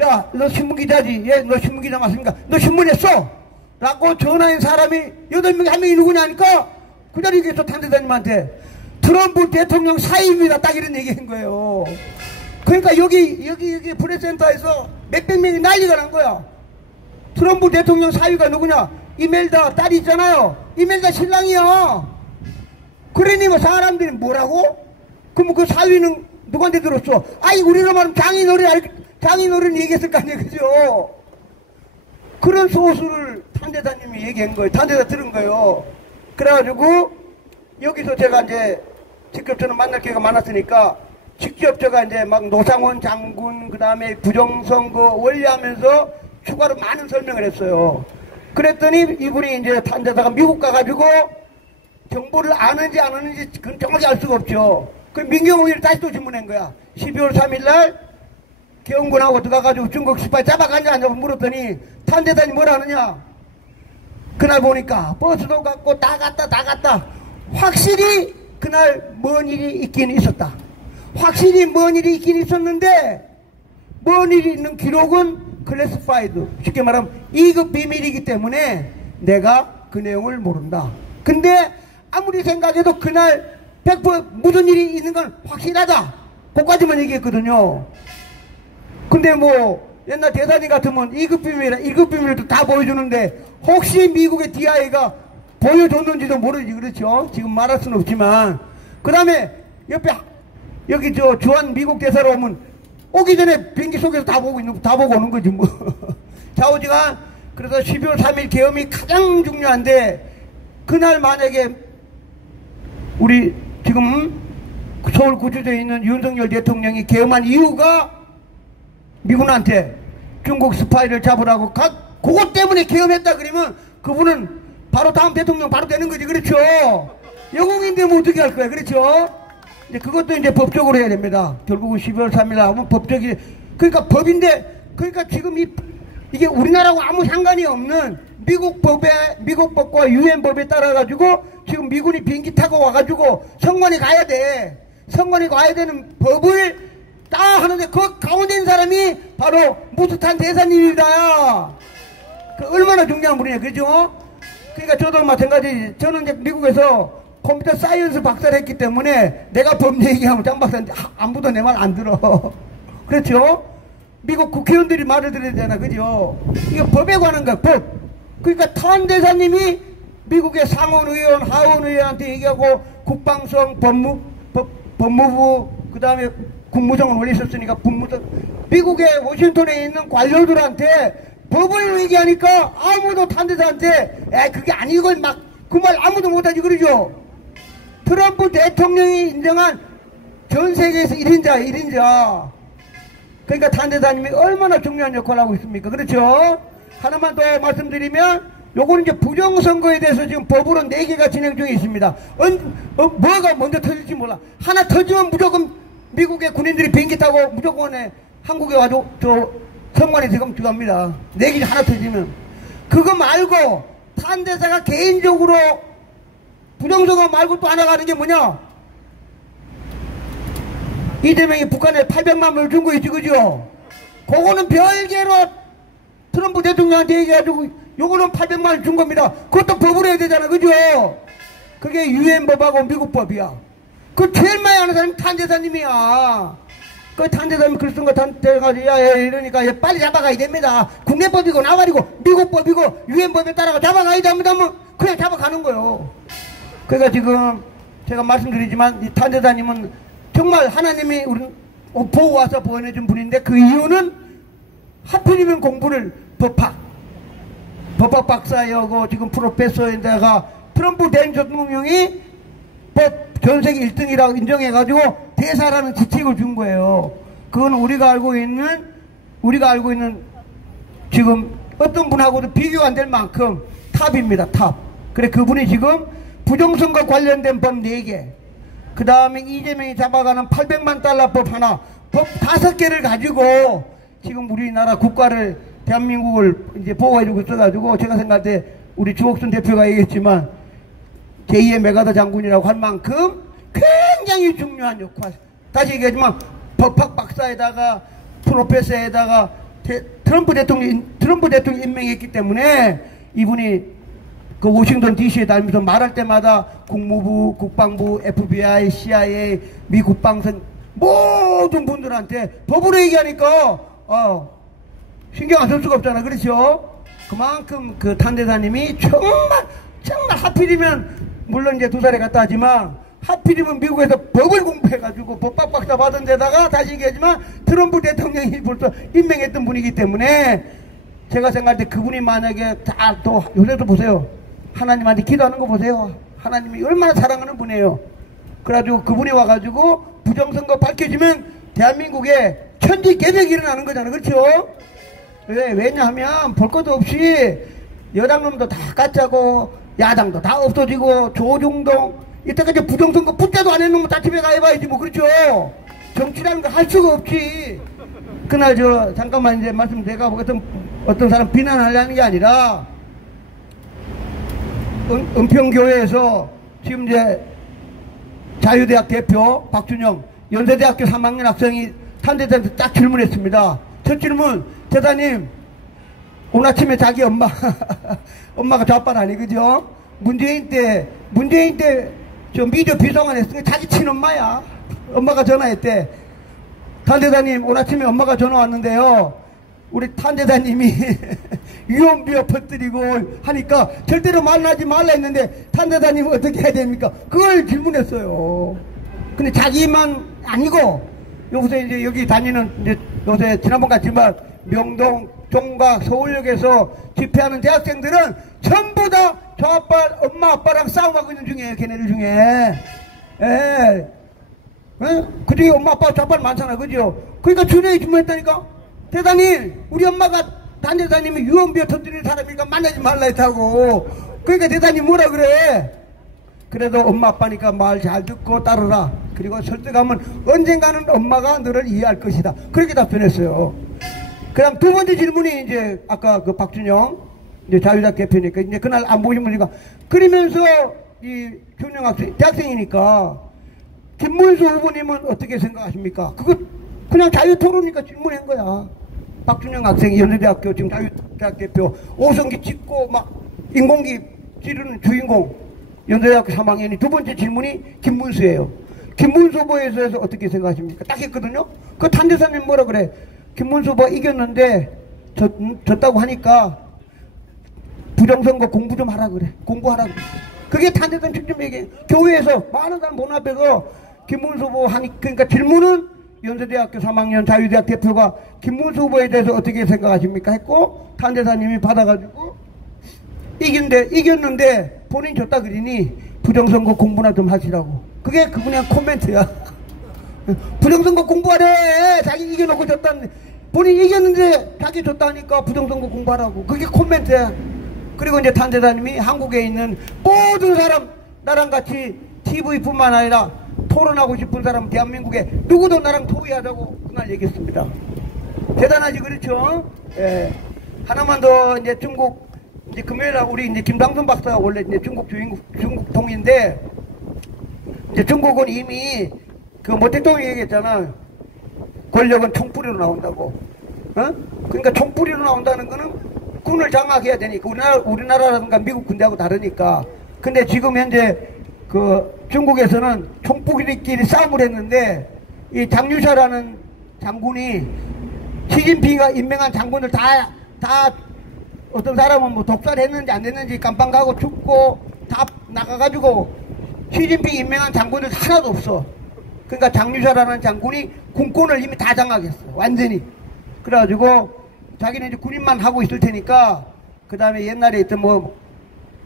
야 너 신문기자지? 예, 너 신문기자 맞습니까? 너 신문에 써! 라고 전화한 사람이 8명에 1명이 누구냐니까 그 자리에 계속 탄대사님한테 트럼프 대통령 사입니다. 딱 이런 얘기 한 거예요. 그러니까 여기 프레스센터에서 몇백 명이 난리가 난 거야. 트럼프 대통령 사위가 누구냐? 이멜다 딸이 있잖아요. 이멜다 신랑이야. 그러니 뭐 사람들이 뭐라고? 그럼 그 사위는 누구한테 들었어? 아이 우리로 말하면 장인어른 얘기했을 거 아니에요. 그죠? 그런 소수를 탄대사님이 얘기한 거예요. 탄대사 들은 거예요. 그래가지고 여기서 제가 이제 직접 저는 만날 기회가 많았으니까 직접 제가 이제 막 노상원 장군 그 다음에 부정선거 원리하면서 추가로 많은 설명을 했어요. 그랬더니 이분이 이제 탄대사가 미국 가가지고 정보를 아는지 안 아는지 그건 정확히 알 수가 없죠. 그 민경훈이를 다시 또 질문한 거야. 12월 3일날 개헌군하고 들어가가지고 중국 스파이 잡아갔냐 안 물었더니 탄대사님 뭐라 하느냐. 그날 보니까 버스도 갔고 다 갔다 확실히 그날 뭔 일이 있긴 있었다. 확실히 뭔 일이 있긴 있었는데 뭔 일이 있는 기록은 클래시파이드, 쉽게 말하면 2급 비밀이기 때문에 내가 그 내용을 모른다. 근데 아무리 생각해도 그날 100% 무슨 일이 있는 건 확실하다. 그까지만 얘기했거든요. 근데 뭐 옛날 대사님 같으면 2급 비밀이라 1급 비밀도 다 보여주는데 혹시 미국의 DIA가 보여줬는지도 모르지. 그렇죠? 지금 말할 수는 없지만. 그 다음에 옆에 여기 저 주한 미국 대사로 오면 오기 전에 비행기 속에서 다 보고 오는 거지 뭐. 좌우지간 그래서 12월 3일 계엄이 가장 중요한데 그날 만약에 우리 지금 서울 구주도에 있는 윤석열 대통령이 계엄한 이유가 미군한테 중국 스파이를 잡으라고 그것 때문에 계엄했다 그러면 그분은 바로 다음 대통령 바로 되는 거지. 그렇죠? 영웅인데 뭐 어떻게 할 거야. 그렇죠? 이제 그것도 이제 법적으로 해야 됩니다. 결국은 12월 3일 나오면 법적이, 그러니까 법인데, 그러니까 지금 이게 우리나라하고 아무 상관이 없는 미국 법과 유엔 법에 따라가지고 지금 미군이 비행기 타고 와가지고 성관에 가야 돼. 성관에 가야 되는 법을 딱 하는데 그 가운데 있는 사람이 바로 무스탄 대사님입니다. 그 얼마나 중요한 분이에요. 그죠? 그러니까 저도 마찬가지. 저는 이제 미국에서 컴퓨터 사이언스 박사를 했기 때문에 내가 법 얘기하면 장 박사인데 아무도 내 말 안 들어. 그렇죠? 미국 국회의원들이 말을 들어야 되잖아. 그죠? 이거 법에 관한 거야. 법. 그러니까 탄 대사님이 미국의 상원의원, 하원의원한테 얘기하고 국방성, 법무부, 그 다음에 국무성은 원래 있었으니까 국무성, 미국의 워싱턴에 있는 관료들한테 법을 얘기하니까 아무도 탄 대사한테 그게 아니고 막 그 말 아무도 못하지. 그러죠? 트럼프 대통령이 인정한 전 세계에서 1인자. 그러니까 탄 대사님이 얼마나 중요한 역할을 하고 있습니까? 그렇죠? 하나만 더 말씀드리면 요거는 이제 부정선거에 대해서 지금 법으로 4개가 진행 중에 있습니다. 뭐가 먼저 터질지 몰라. 하나 터지면 무조건 미국의 군인들이 비행기 타고 무조건 한국에 와서 저 성관에 지금 들어갑니다. 4개 하나 터지면. 그거 말고 탄 대사가 개인적으로 부정선거 말고 또 하나 가는 게 뭐냐? 이재명이 북한에 800만 원을 준 거 있지. 그죠? 그거는 별개로 트럼프 대통령한테 얘기해가지고 요거는 800만 원 준 겁니다. 그것도 법으로 해야 되잖아. 그죠? 그게 유엔법하고 미국법이야. 그 제일 많이 아는 사람이 탄 대사님이야. 그 탄 대사님이 글 쓴 거 탄대가지고 이러니까 빨리 잡아가야 됩니다. 국내법이고 나발이고 미국법이고 유엔법에 따라가 잡아가야 됩니다. 뭐 그냥 잡아가는 거예요. 그러니까 지금 제가 말씀드리지만 이 탄 대사님은 정말 하나님이 우리 보고 와서 보내준 분인데 그 이유는 하필이면 공부를 법학 박사여고 지금 프로페서인데가 트럼프 대통령이 법 전세계 1등이라고 인정해가지고 대사라는 지책을 준 거예요. 그건 우리가 알고 있는 우리가 알고 있는 지금 어떤 분하고도 비교가 안 될 만큼 탑입니다. 탑. 그래 그분이 지금 부정선거 관련된 법 4개, 그 다음에 이재명이 잡아가는 800만 달러 법 하나, 법 5개를 가지고 지금 우리나라 국가를, 대한민국을 이제 보호해주고 있어가지고, 제가 생각할 때 우리 주옥순 대표가 얘기했지만 제2의 메가더 장군이라고 할 만큼 굉장히 중요한 역할. 다시 얘기하지만 법학 박사에다가 프로페서에다가 트럼프 대통령 임명했기 때문에 이분이 그 워싱턴 DC에 다니면서 말할 때마다 국무부, 국방부, FBI, CIA, 미 국방선 모든 분들한테 법으로 얘기하니까 신경 안 쓸 수가 없잖아. 그렇죠? 그만큼 그 탄대사님이 정말 하필이면, 물론 이제 2살에 갔다 하지만 하필이면 미국에서 법을 공부해가지고 법학 박사 받은 데다가, 다시 얘기하지만 트럼프 대통령이 벌써 임명했던 분이기 때문에 제가 생각할 때 그분이 만약에 다 또 요새도 보세요. 하나님한테 기도하는 거 보세요. 하나님이 얼마나 사랑하는 분이에요. 그래가지고 그분이 와가지고 부정선거 밝혀지면 대한민국에 천지개벽이 일어나는 거잖아요. 그렇죠? 왜냐하면 볼 것도 없이 여당놈도 다 가짜고 야당도 다 없어지고 조중동 이때까지 부정선거 붙자도 안 해놓으면 다 집에 가해봐야지 뭐. 그렇죠? 정치라는 거 할 수가 없지. 그날 잠깐만 이제 말씀, 제가 어떤 사람 비난하려는 게 아니라 은평교회에서 지금 이제 자유대학 대표 박준영 연세대학교 3학년 학생이 탄대사한테 딱 질문했습니다. 첫 질문, 대사님 오늘 아침에 자기 엄마가 좌빨 아니 그죠? 문재인 때 저 미디어 비서관 했으니까 자기 친엄마야. 엄마가 전화했대. 탄대사님 오늘 아침에 엄마가 전화 왔는데요, 우리 탄대사님이 유언비어 퍼뜨리고 하니까 절대로 만나지 말라 했는데 탄대사님은 어떻게 해야 됩니까? 그걸 질문했어요. 근데 자기만 아니고 요새 이제 여기 다니는, 이제 요새 지난번 같지만 명동, 종각, 서울역에서 집회하는 대학생들은 전부 다 저아빠, 엄마, 아빠랑 싸움하고 있는 중이에요. 걔네들 중에. 그 중에 엄마, 아빠, 저아빠 많잖아. 그죠? 그러니까 주례에 주문했다니까? 대단히 우리 엄마가 단대사님이 유언비어 터뜨리는 사람이니까 만나지 말라 했다고. 그러니까 대단히 뭐라 그래? 그래도 엄마 아빠니까 말 잘 듣고 따르라. 그리고 설득하면 언젠가는 엄마가 너를 이해할 것이다. 그렇게 답변했어요. 그 다음 2번째 질문이 이제 아까 그 박준영 이제 자유당 대표니까 이제 그날 안 보신 분이니까, 그러면서 이 준영 학생 대학생이니까 김문수 후보님은 어떻게 생각하십니까? 그거 그냥 자유토론이니까 질문한 거야. 박준영 학생이 연세대학교 지금 자유대학 대표 5성기 찍고 막 인공기 지르는 주인공 연세대학교 3학년이 2번째 질문이 김문수예요. 김문수 후보에 대해서 어떻게 생각하십니까? 딱 했거든요. 그 탄대사님 뭐라 그래? 김문수 후보가 이겼는데 졌다고 하니까 부정선거 공부 좀 하라 그래. 공부하라 그래. 그게 탄대사님 직접 얘기해. 교회에서 많은 사람 문 앞에서 김문수 후보 하니, 그러니까 질문은 연세대학교 3학년 자유대학 대표가 김문수 후보에 대해서 어떻게 생각하십니까? 했고 탄대사님이 받아가지고 이겼는데 본인 졌다 그러니 부정선거 공부나 좀 하시라고. 그게 그분의 코멘트야. 부정선거 공부하래. 자기 이겨놓고 졌다는, 본인 이겼는데 자기 졌다니까 부정선거 공부하라고. 그게 코멘트야. 그리고 이제 탄대사님이 한국에 있는 모든 사람, 나랑 같이 TV뿐만 아니라 토론하고 싶은 사람, 대한민국에 누구도 나랑 토의하자고 그날 얘기했습니다. 대단하지. 그렇죠? 예. 하나만 더, 이제 중국, 이제 금요일날 우리 이제 김상순 박사가 원래 이제 중국 통인데, 이제 중국은 이미 그 모 대통령이 얘기했잖아. 권력은 총뿌리로 나온다고. 그러니까 총뿌리로 나온다는 거는 군을 장악해야 되니까, 우리나라라든가 미국 군대하고 다르니까. 근데 지금 현재 그 중국에서는 총뿌리끼리 싸움을 했는데, 이 장유샤라는 장군이 시진핑이가 임명한 장군들 다 어떤 사람은 뭐 독살했는지 안 했는지 깜빵 가고 죽고 다 나가가지고 시진핑 임명한 장군들 하나도 없어. 그러니까 장유샤라는 장군이 군권을 이미 다 장악했어. 완전히. 그래가지고 자기는 이제 군인만 하고 있을 테니까, 그 다음에 옛날에 있던 뭐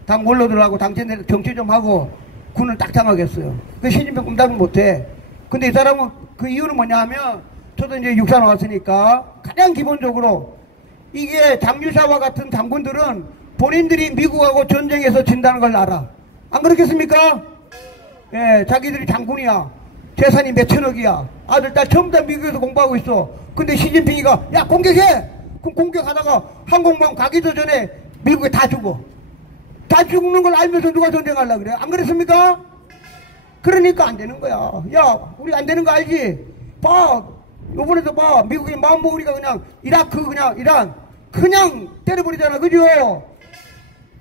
당 원로들하고 당신들 정치 좀 하고 군을 딱 장악했어요. 그 시진핑 꿈답은 못해. 근데 이 사람은 그 이유는 뭐냐 하면 저도 이제 육사 나왔으니까 가장 기본적으로 이게 장유사와 같은 장군들은 본인들이 미국하고 전쟁에서 진다는 걸 알아. 안 그렇겠습니까? 예, 자기들이 장군이야. 재산이 몇천억이야. 아들, 딸 전부 다 미국에서 공부하고 있어. 근데 시진핑이가 야 공격해! 그럼 공격하다가 항공모함 가기도 전에 미국에 다 죽어. 다 죽는 걸 알면서 누가 전쟁하려고 그래? 안 그랬습니까? 그러니까 안 되는 거야. 야, 우리 안 되는 거 알지? 봐. 요번에도 봐. 미국이 마음먹으니까 그냥 이라크 그냥 이란 그냥 때려버리잖아. 그죠?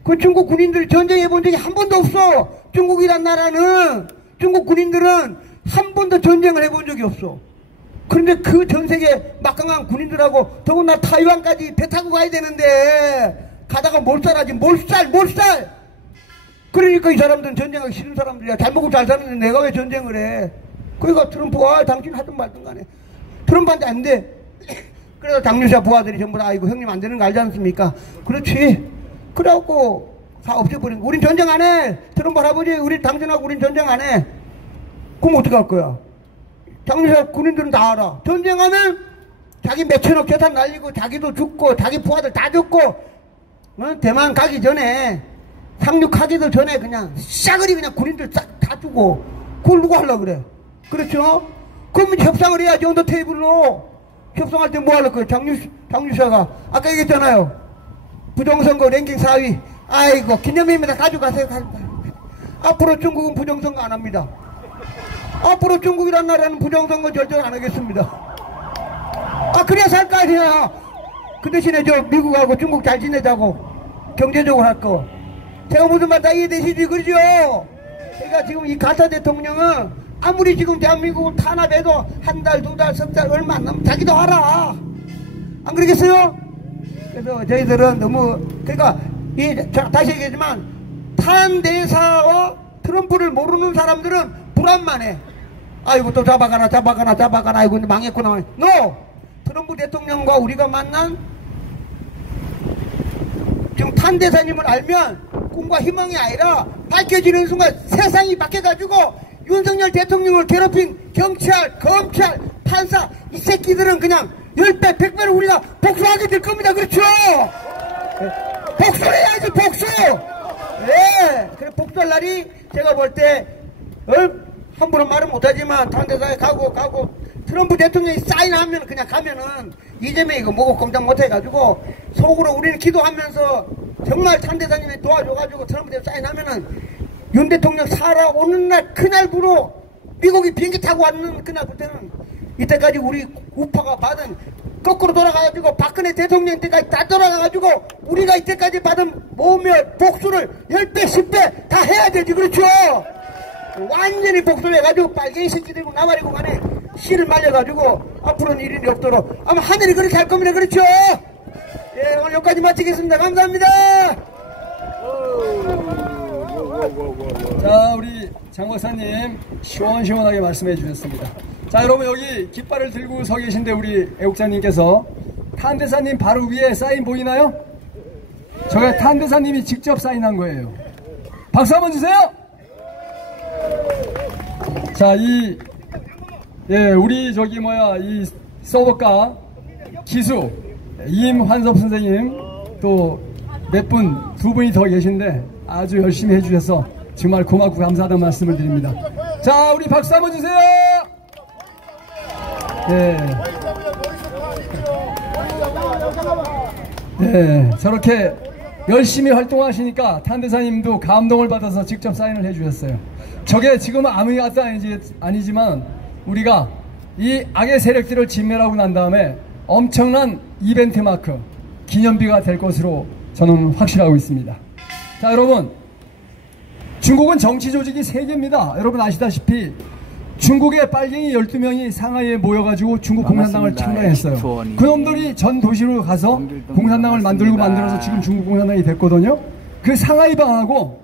그 중국 군인들이 전쟁해 본 적이 한 번도 없어. 중국이란 나라는 중국 군인들은 한 번도 전쟁을 해본 적이 없어. 그런데 그 전 세계 막강한 군인들하고 더군다나 타이완까지 배 타고 가야 되는데 가다가 몰살하지. 몰살. 그러니까 이 사람들은 전쟁하기 싫은 사람들이야. 잘 먹고 잘 사는데 내가 왜 전쟁을 해. 그러니까 트럼프가 당신 하든 말든 간에 트럼프한테 안 돼. 그래서 장유사 부하들이 전부 다 아이고 형님 안 되는 거 알지 않습니까? 그렇지. 그래갖고 다 없애버린 거. 우린 전쟁 안 해. 트럼프 할아버지 우리 당신하고 우린 전쟁 안 해. 그럼 어떡할 거야? 장유사 군인들은 다 알아. 전쟁하면 자기 몇천억 재산 날리고 자기도 죽고 자기 부하들 다 죽고 대만 가기 전에 상륙하기도 전에 그냥 싸그리 그냥 군인들 다 죽고 그걸 누가 하려고 그래? 그렇죠? 그럼 협상을 해야지. 언더 테이블로 협상할 때 뭐 하려고 그래? 장유사가 아까 얘기했잖아요. 부정선거 랭킹 4위. 아이고 기념일입니다. 가져가세요. 앞으로 중국은 부정선거 안 합니다. 앞으로 중국이란 나라는 부정선거 절대 안 하겠습니다. 아 그래야 살 거 아니야. 그 대신에 저 미국하고 중국 잘 지내자고 경제적으로 할 거. 제가 무슨 말 다 이해되시지 그러죠? 그러니까 지금 이 가타 대통령은 아무리 지금 대한민국을 탄압해도 한 달, 두 달, 석 달 얼마 안 남으면 자기도 알아. 안 그러겠어요? 그래서 저희들은 너무 그러니까 다시 얘기하지만 탄대사와 트럼프를 모르는 사람들은 불안만해. 아이고 또 잡아가나 아이고 망했구나. No! 트럼프 대통령과 우리가 만난 지금 탄대사님을 알면 꿈과 희망이 아니라 밝혀지는 순간 세상이 바뀌어가지고 윤석열 대통령을 괴롭힌 경찰, 검찰, 판사 이 새끼들은 그냥 10배, 100배를 우리가 복수하게 될 겁니다. 그렇죠? 복수를 해야지 복수! 예, 그래 복수할 날이 제가 볼 때 함부로 말은 못하지만 탄대사에 가고 트럼프 대통령이 사인하면 그냥 가면은 이재명이 이거 뭐고 꼼짝 못해가지고 속으로 우리는 기도하면서 정말 탄대사님이 도와줘가지고 트럼프 대통령 사인하면은 윤 대통령 살아오는 날 그날부로 미국이 비행기 타고 왔는 그날부터는 이때까지 우리 우파가 받은 거꾸로 돌아가가지고 박근혜 대통령 때까지 다 돌아가가지고 우리가 이때까지 받은 모멸 복수를 10배 10배 다 해야 되지. 그렇죠? 완전히 복수를 해가지고 빨갱이 새끼들고 나발이고 간에 씨를 말려가지고 앞으로는 일이 없도록 아마 하늘이 그렇게 할 겁니다. 그렇죠? 예, 오늘 여기까지 마치겠습니다. 감사합니다. 자, 우리 장 박사님 시원시원하게 말씀해 주셨습니다. 자, 여러분 여기 깃발을 들고 서 계신데 우리 애국자님께서 탄대사님 바로 위에 사인 보이나요? 저게 탄대사님이 직접 사인한 거예요. 박수 한번 주세요. 자, 우리 이 서버과 기수 임환섭 선생님 또 두 분이 더 계신데 아주 열심히 해주셔서 정말 고맙고 감사하다는 말씀을 드립니다. 자, 우리 박수 한번 주세요. 저렇게 열심히 활동하시니까 탄대사님도 감동을 받아서 직접 사인을 해주셨어요. 저게 지금은 아무 것도 아니지만 우리가 이 악의 세력들을 진멸하고 난 다음에 엄청난 이벤트 마크, 기념비가 될 것으로 저는 확신하고 있습니다. 자, 여러분 중국은 정치 조직이 3개입니다. 여러분 아시다시피 중국의 빨갱이 12명이 상하이에 모여가지고 중국 공산당을 창당했어요. 그놈들이 전 도시로 가서 공산당을 만들어서 지금 중국 공산당이 됐거든요. 그 상하이방하고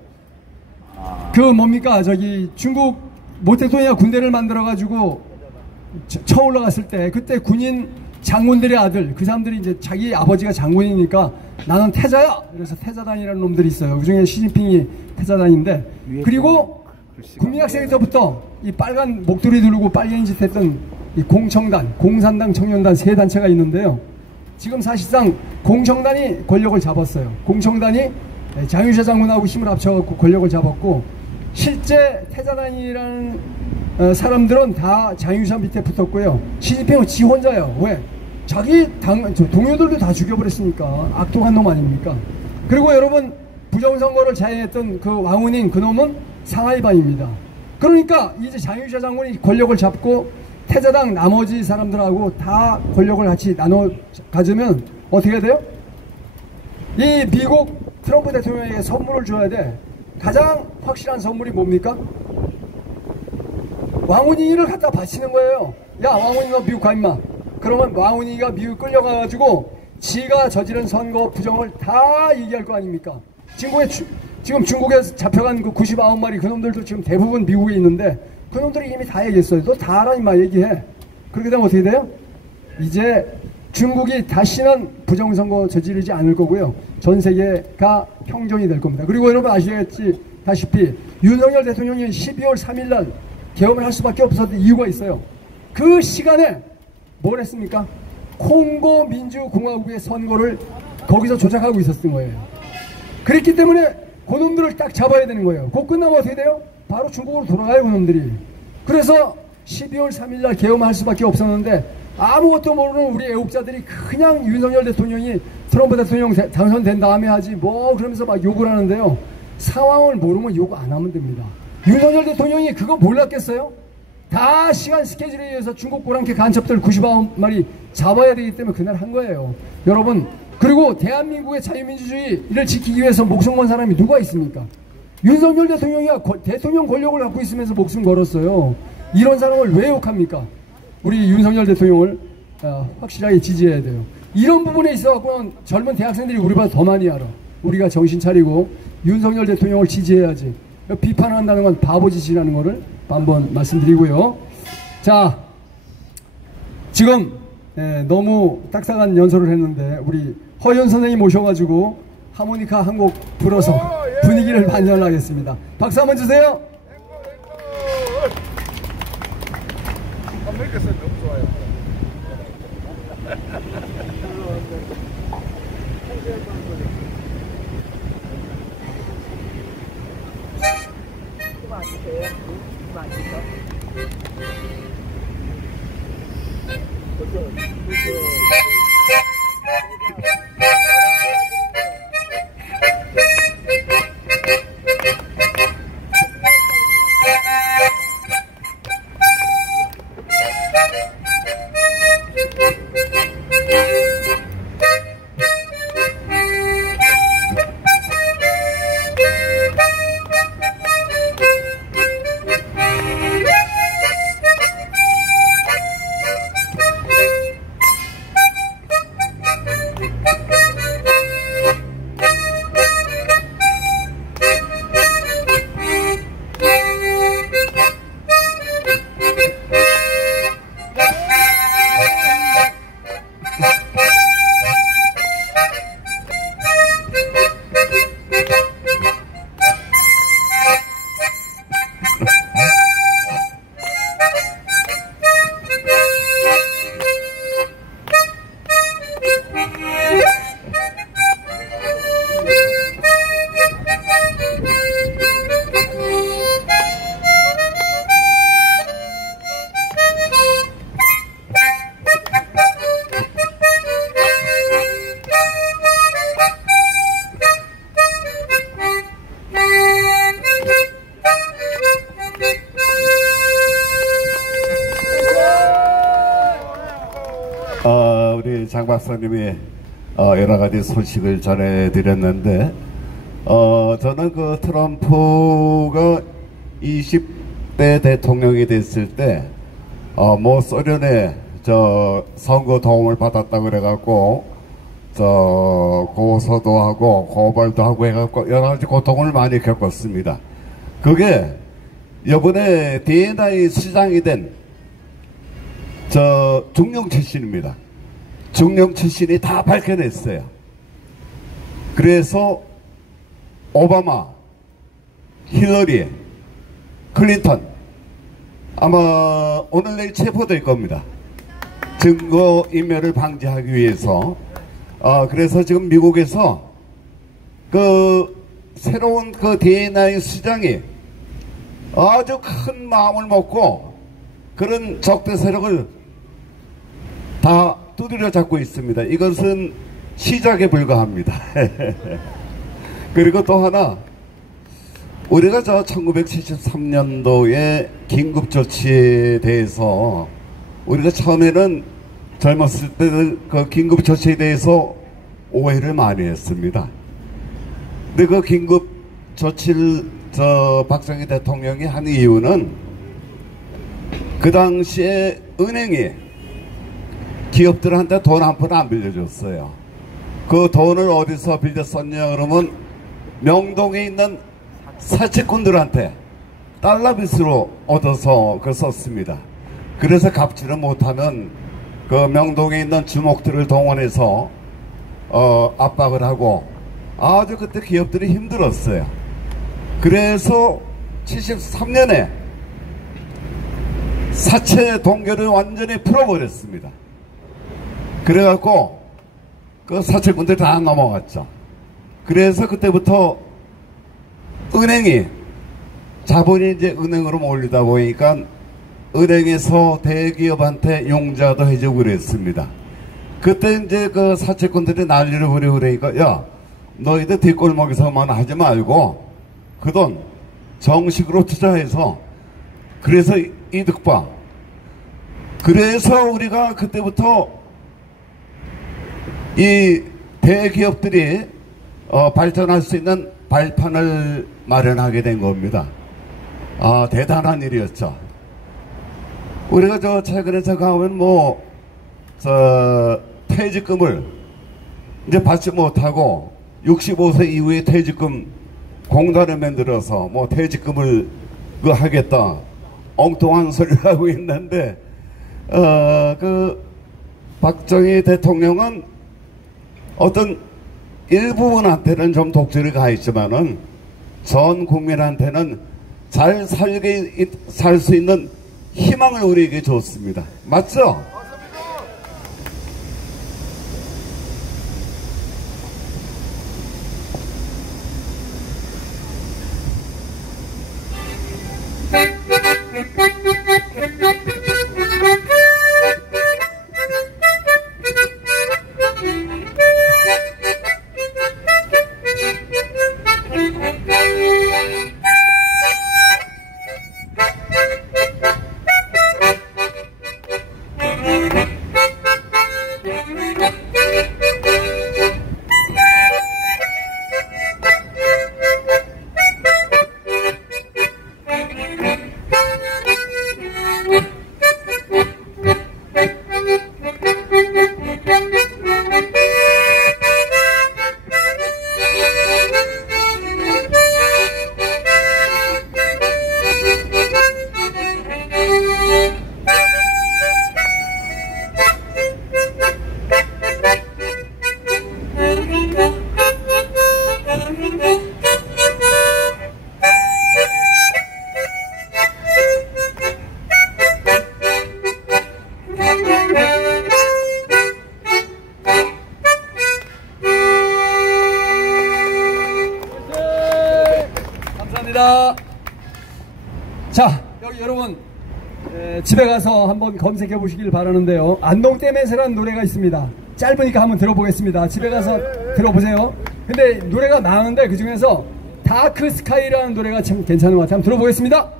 중국 모택동이가 군대를 만들어가지고 쳐 올라갔을 때 그때 군인 장군들의 아들 그 사람들이 이제 자기 아버지가 장군이니까 나는 태자야. 그래서 태자단이라는 놈들이 있어요. 그중에 시진핑이 태자단인데 그리고 국민학생 때부터 이 빨간 목도리 두르고 빨갱이 짓 했던 이 공청단, 공산당, 청년단 세 단체가 있는데요. 지금 사실상 공청단이 권력을 잡았어요. 공청단이 장유세 장군하고 힘을 합쳐갖고 권력을 잡았고, 실제 태자단이라는 사람들은 다 장유세 밑에 붙었고요. 시진핑은 지 혼자예요. 왜? 자기 동료들도 다 죽여버렸으니까. 악독한 놈 아닙니까? 그리고 여러분, 부정선거를 자행했던 그 왕운인 그놈은 상하이반입니다. 그러니까 이제 장유세 장군이 권력을 잡고 태자당 나머지 사람들하고 다 권력을 같이 나눠 가지면 어떻게 돼요? 이 미국 트럼프 대통령에게 선물을 줘야 돼. 가장 확실한 선물이 뭡니까? 왕운이를 갖다 바치는 거예요. 야, 왕운이 너 미국 가 임마. 그러면 왕운이가 미국 끌려가가지고 지가 저지른 선거 부정을 다 얘기할 거 아닙니까? 지금 중국에서 잡혀간 그 99마리 그놈들도 지금 대부분 미국에 있는데 그놈들이 이미 다 얘기했어요. 너 다 알아 임마 얘기해. 그렇게 되면 어떻게 돼요? 이제 중국이 다시는 부정선거 저지르지 않을 거고요. 전 세계가 평정이 될 겁니다. 그리고 여러분 아시다시피 윤석열 대통령이 12월 3일 날 개엄을 할 수밖에 없었던 이유가 있어요. 그 시간에 뭘 했습니까? 콩고 민주공화국의 선거를 거기서 조작하고 있었던 거예요. 그랬기 때문에 그놈들을 딱 잡아야 되는 거예요. 그거 끝나면 어떻게 돼요? 바로 중국으로 돌아가요, 그놈들이. 그래서 12월 3일 날 개엄할 수밖에 없었는데 아무것도 모르는 우리 애국자들이 그냥 윤석열 대통령이 트럼프 대통령 당선된 다음에 하지 뭐 그러면서 막 욕을 하는데요. 상황을 모르면 욕 안 하면 됩니다. 윤석열 대통령이 그거 몰랐겠어요? 다 시간 스케줄에 의해서 중국 고랑캐 간첩들 99마리 잡아야 되기 때문에 그날 한 거예요. 여러분, 그리고 대한민국의 자유민주주의를 지키기 위해서 목숨 건 사람이 누가 있습니까? 윤석열 대통령이야 대통령 권력을 갖고 있으면서 목숨 걸었어요. 이런 사람을 왜 욕합니까? 우리 윤석열 대통령을 확실하게 지지해야 돼요. 이런 부분에 있어서는 젊은 대학생들이 우리보다 더 많이 알아. 우리가 정신 차리고 윤석열 대통령을 지지해야지. 비판한다는 건 바보짓이라는 거를 한번 말씀드리고요. 자, 지금 너무 딱딱한 연설을 했는데 우리 허연 선생님 오셔가지고 하모니카 한 곡 불어서 분위기를 반전하겠습니다. 박수 한번 주세요. 너무 좋아요. 우리 장 박사님이 여러 가지 소식을 전해드렸는데, 저는 그 트럼프가 20대 대통령이 됐을 때, 뭐 소련에 선거 도움을 받았다 그래갖고, 고소도 하고 고발도 하고 해갖고 여러 가지 고통을 많이 겪었습니다. 그게 이번에 D&I 시장이 된 중령 출신입니다. 중령 출신이 다 밝혀냈어요. 그래서 오바마, 힐러리, 클린턴, 아마 오늘 내일 체포될 겁니다. 증거 인멸을 방지하기 위해서. 그래서 지금 미국에서 그 새로운 그 DNA 수장이 아주 큰 마음을 먹고 그런 적대 세력을 다 두드려 잡고 있습니다. 이것은 시작에 불과합니다. 그리고 또 하나, 우리가 1973년도에 긴급조치에 대해서 우리가 처음에는 젊었을 때 그 긴급조치에 대해서 오해를 많이 했습니다. 근데 그 긴급조치를 박정희 대통령이 한 이유는 그 당시에 은행이 기업들한테 돈 한 푼 안 빌려줬어요. 그 돈을 어디서 빌렸었냐 그러면 명동에 있는 사채꾼들한테 달러빚으로 얻어서 그걸 썼습니다. 그래서 갚지를 못하면 그 명동에 있는 주목들을 동원해서 압박을 하고 아주 그때 기업들이 힘들었어요. 그래서 73년에 사채 동결을 완전히 풀어버렸습니다. 그래갖고 그 사채꾼들이 다 넘어갔죠. 그래서 그때부터 은행이 자본이 이제 은행으로 몰리다 보니까 은행에서 대기업한테 용자도 해주고 그랬습니다. 그때 이제 그 사채꾼들이 난리를 부리고 그러니까 야, 너희들 뒷골목에서만 하지 말고 그 돈 정식으로 투자해서 그래서 이득 봐. 그래서 우리가 그때부터 이 대기업들이 발전할 수 있는 발판을 마련하게 된 겁니다. 대단한 일이었죠. 우리가 최근에 가면 퇴직금을 이제 받지 못하고 65세 이후에 퇴직금 공단을 만들어서 퇴직금을 하겠다 엉뚱한 소리를 하고 있는데 그 박정희 대통령은 어떤 일부분한테는 좀 독재를 가했지만은 전 국민한테는 잘 살 수 있는 희망을 우리에게 줬습니다. 맞죠? 자, 여기 여러분 집에 가서 한번 검색해 보시길 바라는데요. 안동댐에서라는 노래가 있습니다. 짧으니까 한번 들어보겠습니다. 집에 가서 들어보세요. 근데 노래가 많은데 그 중에서 다크 스카이라는 노래가 참 괜찮은 것 같아요. 한번 들어보겠습니다.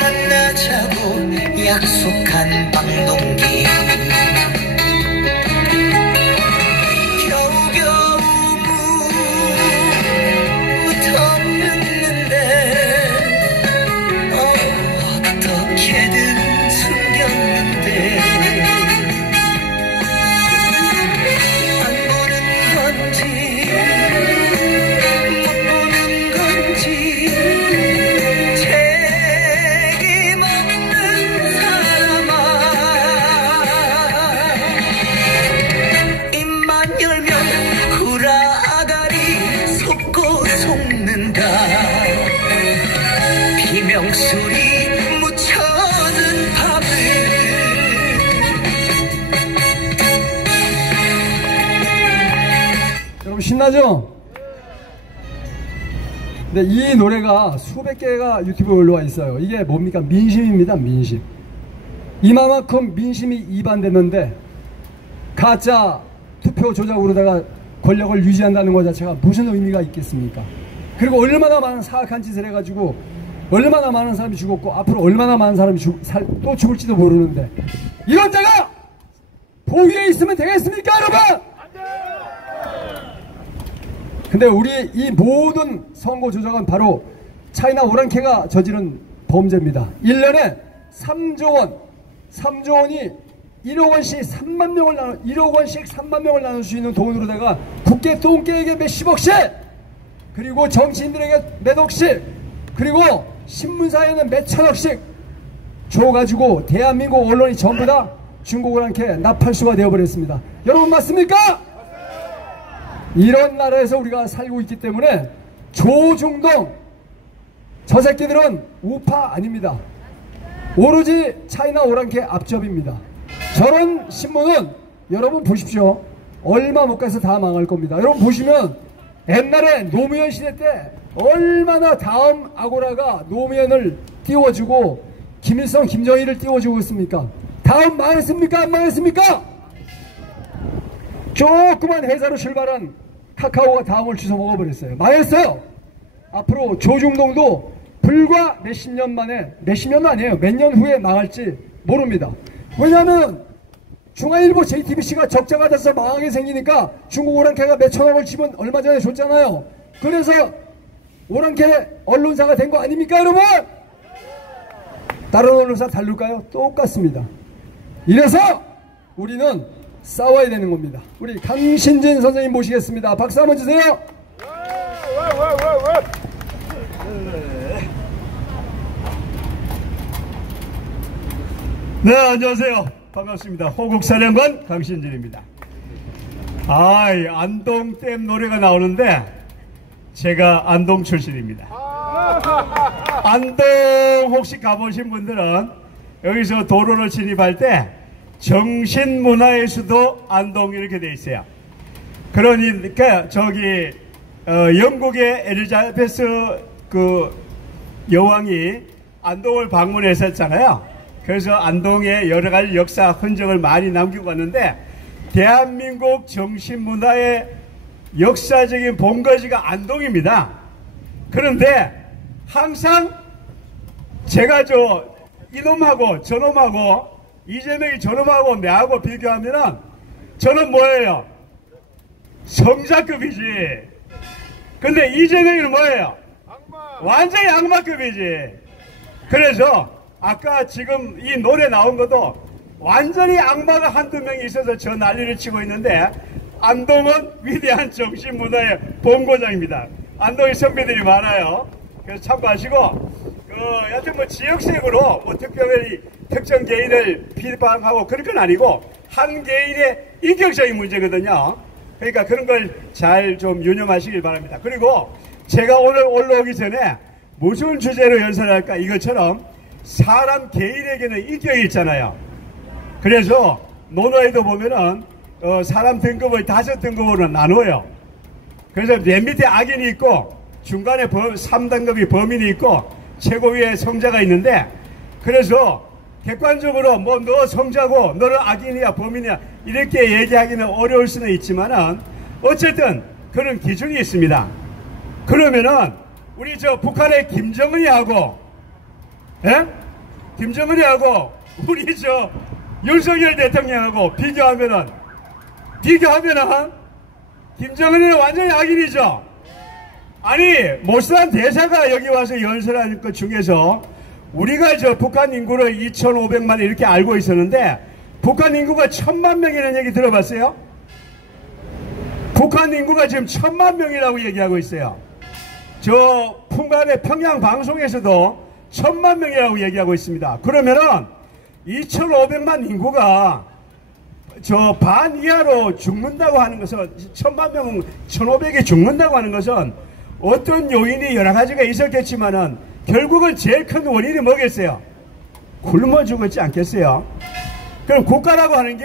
만나자고 약속한 방동기 겨우겨우 묻었네 신나죠? 근데 이 노래가 수백 개가 유튜브에 올라와 있어요. 이게 뭡니까? 민심입니다. 민심. 이만큼 민심이 이반됐는데 가짜 투표 조작으로다가 권력을 유지한다는 것 자체가 무슨 의미가 있겠습니까? 그리고 얼마나 많은 사악한 짓을 해가지고 얼마나 많은 사람이 죽었고 앞으로 얼마나 많은 사람이 또 죽을지도 모르는데 이런 자가 보위에 있으면 되겠습니까, 여러분? 근데 우리 이 모든 선거 조작은 바로 차이나 오랑캐가 저지른 범죄입니다. 1년에 3조 원이 1억 원씩 3만 명을 나눌 수 있는 돈으로다가 국회 똥개에게 몇십억씩, 그리고 정치인들에게 몇 억씩, 그리고 신문사에는 몇천억씩 줘가지고 대한민국 언론이 전부 다 중국 오랑캐 나팔수가 되어버렸습니다. 여러분 맞습니까? 이런 나라에서 우리가 살고 있기 때문에 조중동 저 새끼들은 우파 아닙니다. 오로지 차이나 오랑캐 앞접입니다. 저런 신문은 여러분 보십시오. 얼마 못 가서 다 망할 겁니다. 여러분 보시면 옛날에 노무현 시대 때 얼마나 다음 아고라가 노무현을 띄워주고 김일성, 김정일을 띄워주고 있습니까? 다음 망했습니까? 안 망했습니까? 조그만 회사로 출발한 카카오가 다음을 주워 먹어버렸어요. 망했어요. 앞으로 조중동도 불과 몇십 년 만에, 몇십 년도 아니에요, 몇 년 후에 망할지 모릅니다. 왜냐하면 중앙일보 JTBC가 적자가 돼서 망하게 생기니까 중국 오랑캐가 몇천억을 집은 얼마 전에 줬잖아요. 그래서 오랑캐 언론사가 된 거 아닙니까, 여러분? 다른 언론사 다룰까요? 똑같습니다. 이래서 우리는 싸워야 되는 겁니다. 우리 강신진 선생님 모시겠습니다. 박수 한번 주세요. 네, 안녕하세요. 반갑습니다. 호국사령관 강신진입니다. 안동댐 노래가 나오는데 제가 안동 출신입니다. 안동 혹시 가보신 분들은 여기서 도로를 진입할 때 정신문화의 수도 안동 이렇게 돼 있어요. 그러니까 저기 영국의 엘리자베스 그 여왕이 안동을 방문했었잖아요. 그래서 안동에 여러 가지 역사 흔적을 많이 남기고 갔는데 대한민국 정신문화의 역사적인 본거지가 안동입니다. 그런데 항상 제가 이놈하고 저놈하고 이재명이 저놈하고 내하고 비교하면은 저는 뭐예요? 성자급이지. 근데 이재명이는 뭐예요? 완전히 악마급이지. 그래서 아까 지금 이 노래 나온 것도 완전히 악마가 한두 명이 있어서 저 난리를 치고 있는데 안동은 위대한 정신문화의 본고장입니다. 안동에 선배들이 많아요. 그래서 참고하시고 여하튼 지역색으로 특별히 특정 개인을 비방하고 그런 건 아니고 한 개인의 인격적인 문제거든요. 그러니까 그런 걸 잘 좀 유념하시길 바랍니다. 그리고 제가 오늘 올라오기 전에 무슨 주제로 연설을 할까 이것처럼 사람 개인에게는 인격이 있잖아요. 그래서 논어에도 보면은 사람 등급을 5등급으로 나눠요. 그래서 맨 밑에 악인이 있고 중간에 3등급이 범인이 있고 최고위에 성자가 있는데, 그래서 객관적으로 너 성자고 너는 악인이야 범인이야 이렇게 얘기하기는 어려울 수는 있지만은 어쨌든 그런 기준이 있습니다. 그러면은 우리 북한의 김정은이하고 김정은이하고 우리 윤석열 대통령하고 비교하면은 김정은이는 완전히 악인이죠. 아니 모스란 대사가 여기 와서 연설하는 것 중에서 우리가 북한 인구를 2,500만 이렇게 알고 있었는데 북한 인구가 1,000만 명이라는 얘기 들어봤어요? 북한 인구가 지금 1,000만 명이라고 얘기하고 있어요. 풍간의 평양 방송에서도 1,000만 명이라고 얘기하고 있습니다. 그러면은 2,500만 인구가 반 이하로 죽는다고 하는 것은 1,000만 명, 1,500이 죽는다고 하는 것은 어떤 요인이 여러 가지가 있었겠지만은 결국은 제일 큰 원인이 뭐겠어요? 굶어 죽었지 않겠어요? 그럼 국가라고 하는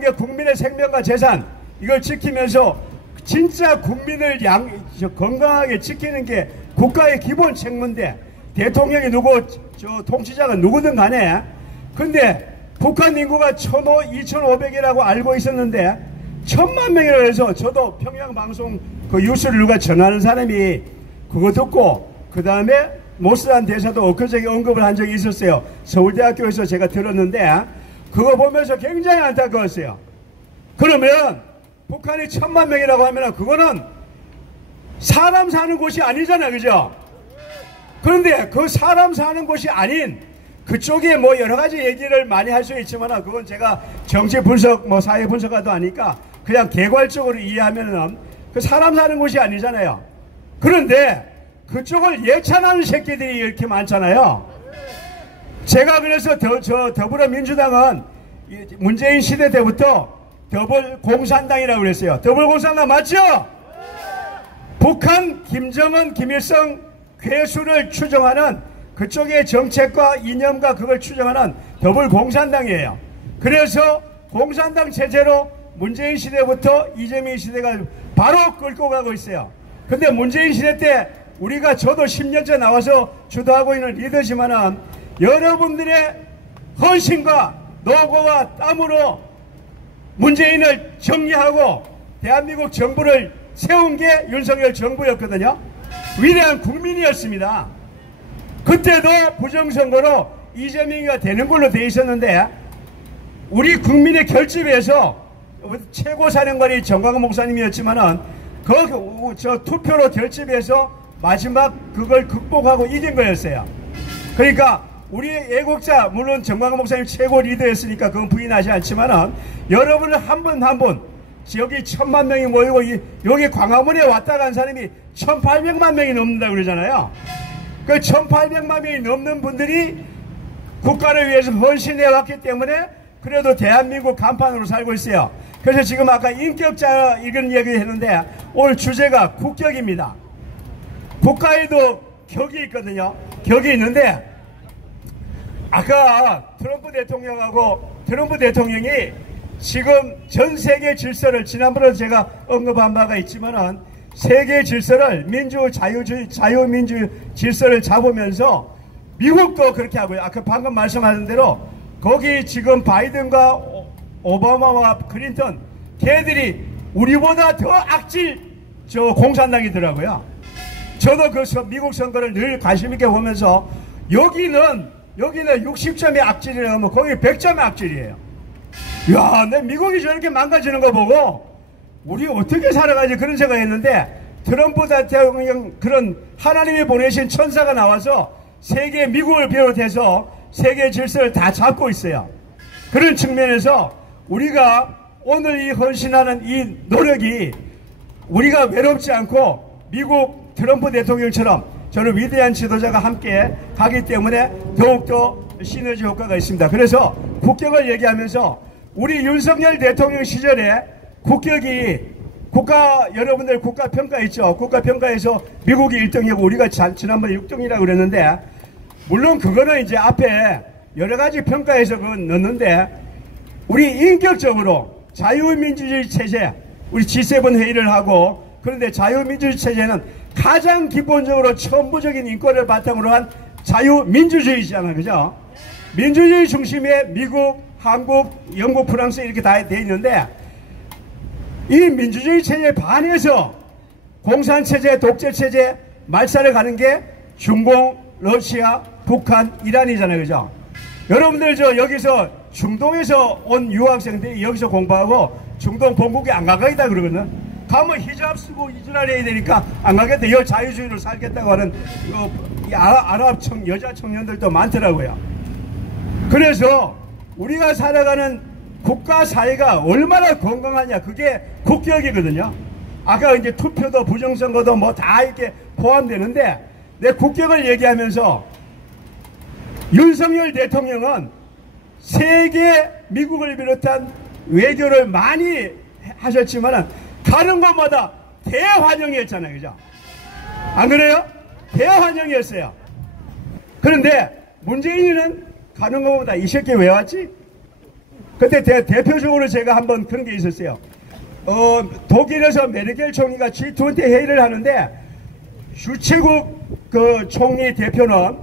게 국민의 생명과 재산 이걸 지키면서 진짜 국민을 건강하게 지키는 게 국가의 기본 책무인데 대통령이 누구 통치자가 누구든 간에 근데 북한 인구가 2,500이라고 알고 있었는데 1,000만 명이라고 해서 저도 평양방송 그 뉴스를 누가 전하는 사람이 그거 듣고 그 다음에 모스란 대사도 엊그저께 언급을 한 적이 있었어요. 서울대학교에서 제가 들었는데 그거 보면서 굉장히 안타까웠어요. 그러면 북한이 1,000만 명이라고 하면 그거는 사람 사는 곳이 아니잖아요. 그죠? 그런데 그 사람 사는 곳이 아닌 그쪽에 뭐 여러 가지 얘기를 많이 할 수 있지만 그건 제가 정치 분석 뭐 사회 분석가도 아니까 그냥 개괄적으로 이해하면은 그 사람 사는 곳이 아니잖아요. 그런데 그쪽을 예찬하는 새끼들이 이렇게 많잖아요. 제가 그래서 더불어민주당은 문재인 시대 때부터 더불공산당이라고 그랬어요. 더불공산당 맞죠? 북한 김정은 김일성 괴수를 추정하는 그쪽의 정책과 이념과 그걸 추정하는 더불공산당이에요. 그래서 공산당 체제로 문재인 시대부터 이재명 시대가 바로 끌고 가고 있어요. 근데 문재인 시대 때 우리가 저도 10년째 나와서 주도하고 있는 리더지만은 여러분들의 헌신과 노고와 땀으로 문재인을 정리하고 대한민국 정부를 세운 게 윤석열 정부였거든요. 위대한 국민이었습니다. 그때도 부정선거로 이재명이가 되는 걸로 돼 있었는데 우리 결집에서 최고사령관이 정광훈 목사님이었지만은 저 투표로 결집해서 마지막 그걸 극복하고 이긴 거였어요. 그러니까 우리 애국자 물론 정광훈 목사님 최고 리더였으니까 그건 부인하지 않지만은 여러분을 한 분 한 분 여기 1,000만 명이 모이고 여기 광화문에 왔다 간 사람이 1,800만 명이 넘는다 그러잖아요. 그 1,800만 명이 넘는 분들이 국가를 위해서 헌신해 왔기 때문에 그래도 대한민국 간판으로 살고 있어요. 그래서 지금 아까 인격자 이런 얘기를 했는데 오늘 주제가 국격입니다. 국가에도 격이 있거든요. 격이 있는데 아까 트럼프 대통령이 지금 전 세계 질서를 지난번에도 제가 언급한 바가 있지만은 세계 질서를 자유민주 질서를 잡으면서 미국도 그렇게 하고요. 아까 방금 말씀하신 대로 거기 지금 바이든과 오바마와 클린턴 걔들이 우리보다 더 악질 공산당이더라고요. 저도 그 미국 선거를 늘 관심있게 보면서 여기는 60점의 악질이라면 거기 100점의 악질이에요. 야, 내 미국이 저렇게 망가지는 거 보고 우리 어떻게 살아가지 그런 생각했는데 트럼프 대통령 그런 하나님이 보내신 천사가 나와서 세계 미국을 비롯해서 세계 질서를 다 잡고 있어요. 그런 측면에서 우리가 오늘 이 헌신하는 이 노력이 우리가 외롭지 않고 미국 트럼프 대통령처럼 저는 위대한 지도자가 함께 가기 때문에 더욱더 시너지 효과가 있습니다. 그래서 국격을 얘기하면서 우리 윤석열 대통령 시절에 국격이 여러분들 국가평가 있죠. 국가평가에서 미국이 1등이고 우리가 지난번에 6등이라고 그랬는데 물론 그거는 이제 앞에 여러 가지 평가에서 그건 넣는데 우리 인격적으로 자유민주주의 체제 우리 G7 회의를 하고 그런데 자유민주주의 체제는 가장 기본적으로 천부적인 인권을 바탕으로 한 자유민주주의잖아요. 그죠? 민주주의 중심의 미국, 한국, 영국, 프랑스 이렇게 다 돼 있는데 이 민주주의 체제에 반해서 공산체제, 독재체제 말살을 가는 게 중공, 러시아, 북한, 이란이잖아요. 그죠? 여러분들 여기서 중동에서 온 유학생들이 여기서 공부하고 중동 본국에 안 가겠다 그러거든. 가면 히잡 쓰고 이스라엘 해야 되니까 안 가겠다. 여 자유주의로 살겠다고 하는 아랍 여자 청년들도 많더라고요. 그래서 우리가 살아가는 국가 사회가 얼마나 건강하냐 그게 국격이거든요. 아까 이제 투표도 부정선거도 뭐 다 이렇게 포함되는데 내 국격을 얘기하면서 윤석열 대통령은 세계 미국을 비롯한 외교를 많이 하셨지만 가는 곳마다 대환영이었잖아요. 그죠? 안 그래요? 대환영이었어요. 그런데 문재인은 가는 것보다 이 새끼 왜 왔지? 그때 대표적으로 제가 한번 그런 게 있었어요. 독일에서 메르켈 총리가 G20 회의를 하는데 주최국 그 총리 대표는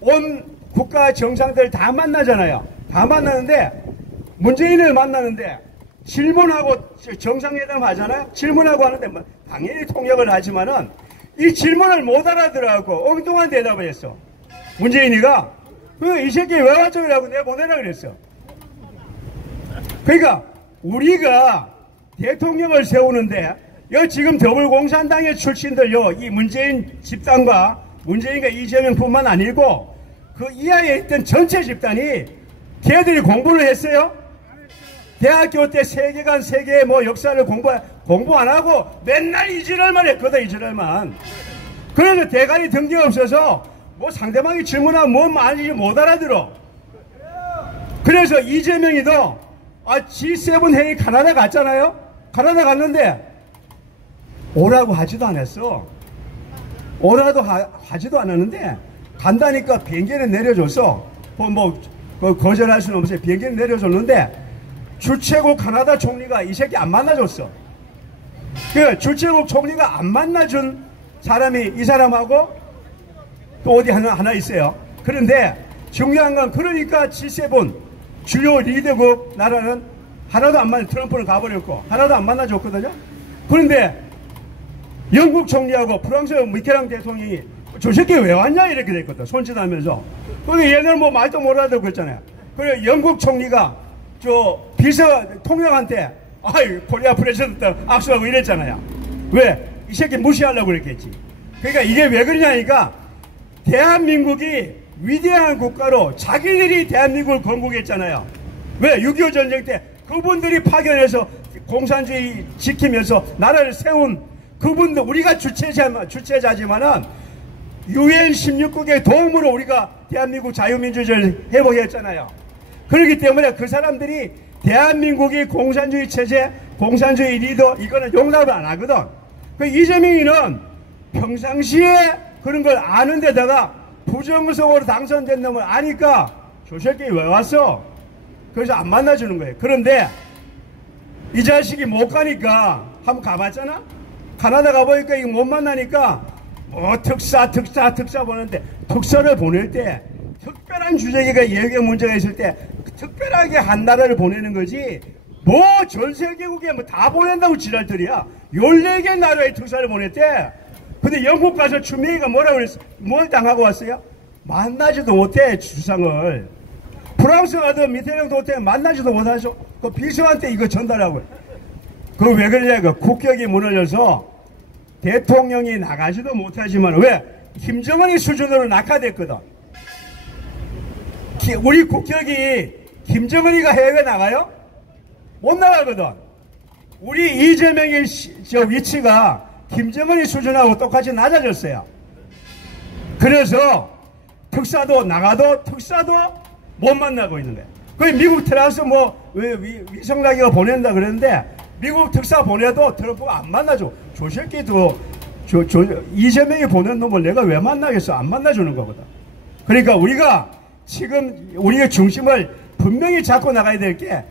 온 국가 정상들 다 만나잖아요. 다 만나는데 문재인을 만나는데 질문하고 정상회담 하잖아요. 질문하고 하는데 뭐 당연히 통역을 하지만은 이 질문을 못 알아들어갖고 엉뚱한 대답을 했어. 문재인이가 이 새끼 왜 왔죠? 라고 내보내라 그랬어. 그러니까 우리가 대통령을 세우는데 지금 더불공산당의 출신들요, 이 문재인 집단과 문재인과 이재명뿐만 아니고 그 이하에 있던 전체 집단이 걔들이 공부를 했어요? 대학교 때 세계관 세계의 뭐 역사를 공부 안 하고 맨날 이지랄만 했거든. 이지랄만. 그래서 대가리 등기 없어서 뭐 상대방이 질문하면 뭔 말인지 못 알아들어. 그래서 이재명이도 G7 회의 가나다 갔잖아요. 가나다 갔는데 오라고 하지도 않았어. 오라도 하지도 않았는데 간다니까 비행기는 내려줬어. 거절할 수는 없어요. 비행기는 내려줬는데 주최국 카나다 총리가 이 새끼 안 만나줬어. 그 주최국 총리가 안 만나준 사람이 이 사람하고 또 어디 하나 있어요. 그런데 중요한 건 그러니까 G7 주요 리더국 나라는 하나도 안 만나, 트럼프는 가버렸고 하나도 안 만나줬거든요. 그런데 영국 총리하고 프랑스 미케랑 대통령이 저 새끼 왜 왔냐 이렇게 됐거든. 손짓하면서. 근데 얘는 뭐 말도 못 알아듣고 있잖아요. 그래 영국 총리가 저 비서 통역한테 코리아 프레지던트 악수하고 이랬잖아요. 왜? 이 새끼 무시하려고 그랬겠지. 그러니까 이게 왜 그러냐니까 대한민국이 위대한 국가로 자기들이 대한민국을 건국했잖아요. 왜? 6.25 전쟁 때 그분들이 파견해서 공산주의 지키면서 나라를 세운 그분들, 우리가 주체자지만은 UN 16국의 도움으로 우리가 대한민국 자유민주주의를 회복했잖아요. 그렇기 때문에 그 사람들이 대한민국이 공산주의 체제, 공산주의 리더 이거는 용납을 안 하거든. 그 이재명이는 평상시에 그런 걸 아는 데다가 부정성으로 당선된 놈을 아니까 저 새끼 왜 왔어? 그래서 안 만나주는 거예요. 그런데 이 자식이 못 가니까 한번 가봤잖아? 가나다 가보니까 이거 못 만나니까 특사 보는데 특사를 보낼 때 특별한 주제기가 예외 문제가 있을 때 특별하게 한 나라를 보내는 거지 뭐 전 세계국에 뭐 다 보낸다고 지랄들이야. 14개 나라의 특사를 보냈대. 근데 영국 가서 추미애가 뭐라고 그랬어? 뭘 당하고 왔어요? 만나지도 못해 주상을. 프랑스 가도 미테랑도 못해 만나지도 못하죠. 그 비서한테 이거 전달하고. 그거 왜 그러냐? 그 국격이 무너져서 대통령이 나가지도 못하지만 왜? 김정은이 수준으로 낙하됐거든. 우리 국격이 김정은이가 해외 나가요? 못 나가거든. 우리 이재명의 저 위치가 김정은이 수준하고 똑같이 낮아졌어요. 그래서 특사도 나가도 특사도 못 만나고 있는 거예요. 그 미국 트럼프 뭐 위성라기가 보낸다 그랬는데 미국 특사 보내도 트럼프가 안 만나줘. 저 새끼도 이재명이 보낸 놈을 내가 왜 만나겠어? 안 만나주는 거거든. 그러니까 우리가 지금 우리의 중심을 분명히 잡고 나가야 될 게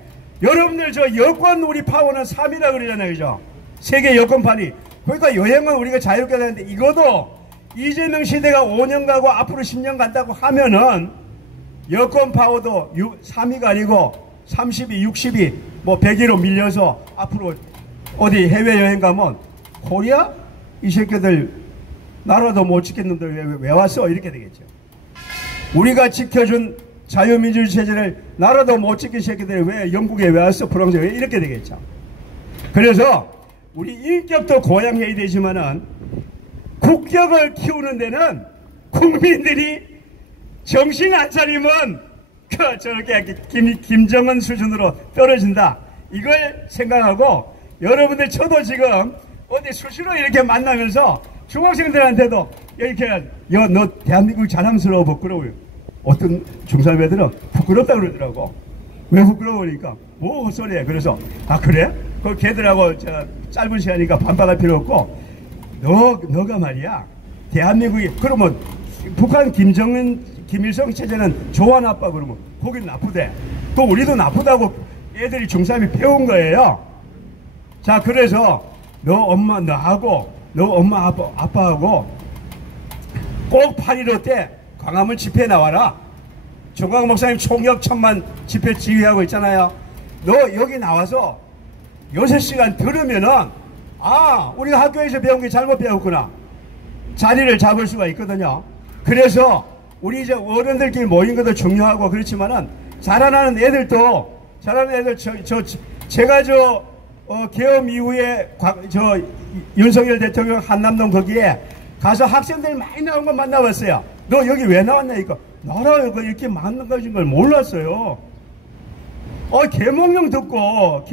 여러분들 저 여권 우리 파워는 3이라 그러잖아요. 그죠? 세계 여권판이. 그러니까 여행은 우리가 자유롭게 하는데 이것도 이재명 시대가 5년 가고 앞으로 10년 간다고 하면은 여권 파워도 3위가 아니고 30위, 60위, 뭐 100위로 밀려서 앞으로 어디 해외여행 가면 코리아? 이 새끼들 나라도 못 지켰는데 왜 왔어? 이렇게 되겠죠. 우리가 지켜준 자유민주주의 체제를 나라도 못 지킨 새끼들이 왜 영국에 왜 왔어? 프랑스에 왜 이렇게 되겠죠. 그래서 우리 인격도 고양해야 되지만은 국격을 키우는 데는 국민들이 정신 안 차리면 저렇게 김정은 수준으로 떨어진다. 이걸 생각하고 여러분들 저도 지금 어디 수시로 이렇게 만나면서 중학생들한테도 이렇게 너 대한민국 자랑스러워 부끄러워요. 어떤 중산배들은 부끄럽다 그러더라고. 왜 부끄러우니까 뭐 헛소리해. 그래서 그래? 그 걔들하고 짧은 시간이니까 반박할 필요 없고 너가 말이야 대한민국이 그러면 북한 김일성 체제는 좋아 나빠 그러면 거긴 나쁘대. 또 우리도 나쁘다고 애들이 중3이 배운 거예요. 자, 그래서 너하고 너 엄마 아빠하고 꼭 8.15 때 광화문 집회 나와라. 정광 목사님 총력 1000만 집회 지휘하고 있잖아요. 너 여기 나와서 6시간 들으면은 우리가 학교에서 배운 게 잘못 배웠구나. 자리를 잡을 수가 있거든요. 그래서 우리 이제 어른들끼리 모인 것도 중요하고 그렇지만은 자라나는 애들도 제가 계엄 이후에 윤석열 대통령 한남동 거기에 가서 학생들 많이 나온 거 만나봤어요. 너 여기 왜 나왔냐 이거. 나라가 이렇게 많은 것인 걸 몰랐어요. 계엄령 듣고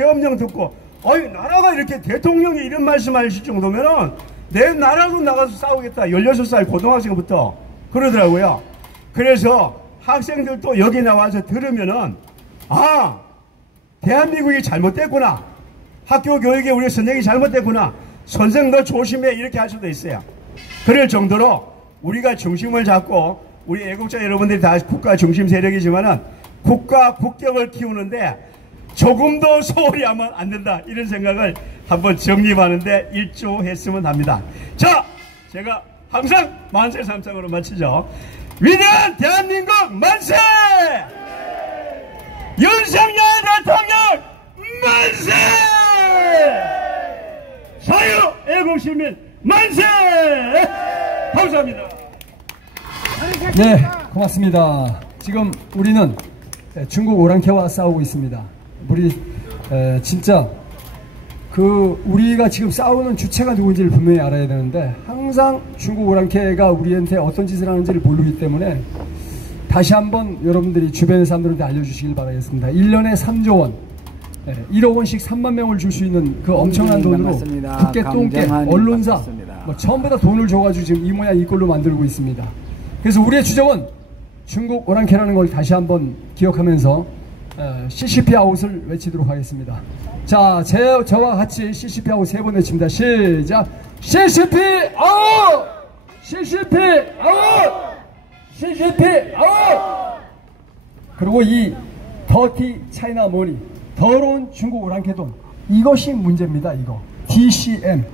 나라가 이렇게 대통령이 이런 말씀하실 정도면은 내 나라로 나가서 싸우겠다. 16살 고등학생부터 그러더라고요. 그래서 학생들도 여기 나와서 들으면은 대한민국이 잘못됐구나. 학교 교육에 우리 선생이 잘못됐구나. 선생 너 조심해 이렇게 할 수도 있어요. 그럴 정도로 우리가 중심을 잡고 우리 애국자 여러분들이 다 국가 중심 세력이지만은 국가 국격을 키우는데 조금도 소홀히 하면 안 된다. 이런 생각을 한번 정립하는데 일조했으면 합니다. 자, 제가 항상 만세 삼창으로 마치죠. 위대한 대한민국 만세! 윤석열 대통령 만세! 자유 애국시민 만세! 감사합니다. 네, 고맙습니다. 지금 우리는 중국 오랑캐와 싸우고 있습니다. 우리 진짜 우리가 지금 싸우는 주체가 누군지를 분명히 알아야 되는데 항상 중국 오랑캐가 우리한테 어떤 짓을 하는지를 모르기 때문에 다시 한번 여러분들이 주변의 사람들한테 알려주시길 바라겠습니다. 1년에 3조 원, 1억 원씩 3만 명을 줄 수 있는 그 엄청난 돈으로 국계, 똥개, 언론사 전부 다 돈을 줘가지고 지금 이 모양 이 꼴로 만들고 있습니다. 그래서 우리의 주적은 중국 오랑캐라는 걸 다시 한번 기억하면서 CCP 아웃을 외치도록 하겠습니다. 자, 저와 같이 CCP 아웃 3번 외칩니다. 시작! CCP 아웃! CCP 아웃! CCP 아웃! 그리고 이 더티 차이나 머니, 더러운 중국 오랑캐 돈, 이것이 문제입니다. 이거 DCM.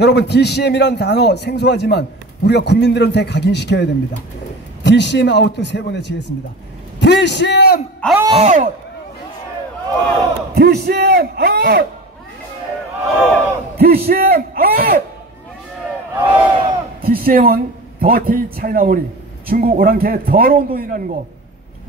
여러분, DCM이란 단어 생소하지만 우리가 국민들한테 각인시켜야 됩니다. DCM 아웃도 3번 외치겠습니다. DCM 아웃! DCM 아웃! DCM 아웃! DCM은 더티 차이나머니, 중국 오랑캐의 더러운 돈이라는 거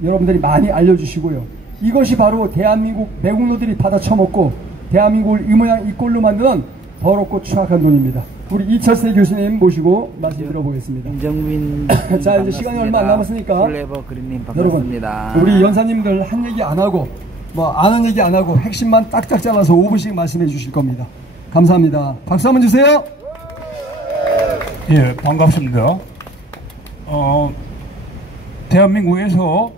여러분들이 많이 알려주시고요. 이것이 바로 대한민국 매국노들이 받아 처먹고 대한민국을 이 모양 이 꼴로 만드는 더럽고 추악한 돈입니다. 우리 이철세 교수님 모시고 말씀 들어보겠습니다. 김정민 자, 이제 시간이 얼마 안 남았으니까 플레버 그린님 반갑습니다. 여러분, 우리 연사님들 한 얘기 안 하고 아는 얘기 안 하고 핵심만 딱딱 잘라서 5분씩 말씀해 주실 겁니다. 감사합니다. 박수 한번 주세요. 예, 반갑습니다. 대한민국에서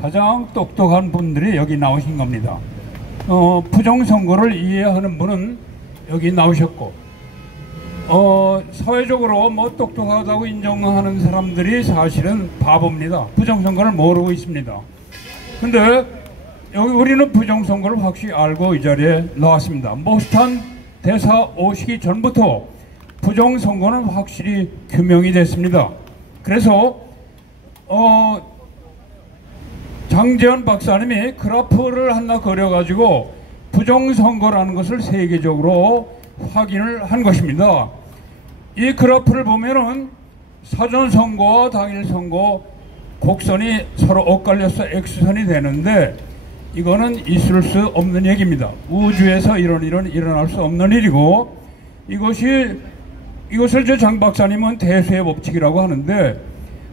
가장 똑똑한 분들이 여기 나오신 겁니다. 부정선거를 이해하는 분은 여기 나오셨고, 사회적으로 똑똑하다고 인정하는 사람들이 사실은 바보입니다. 부정선거를 모르고 있습니다. 근데 여기 우리는 부정선거를 확실히 알고 이 자리에 나왔습니다. 모스탄 대사 오시기 전부터 부정선거는 확실히 규명이 됐습니다. 그래서 장재현 박사님이 그래프를 하나 그려가지고 부정선거라는 것을 세계적으로 확인을 한 것입니다. 이 그래프를 보면은 사전선거와 당일선거 곡선이 서로 엇갈려서 X선이 되는데 이거는 있을 수 없는 얘기입니다. 우주에서 이런 일은 일어날 수 없는 일이고, 이것을 장 박사님은 대수의 법칙이라고 하는데,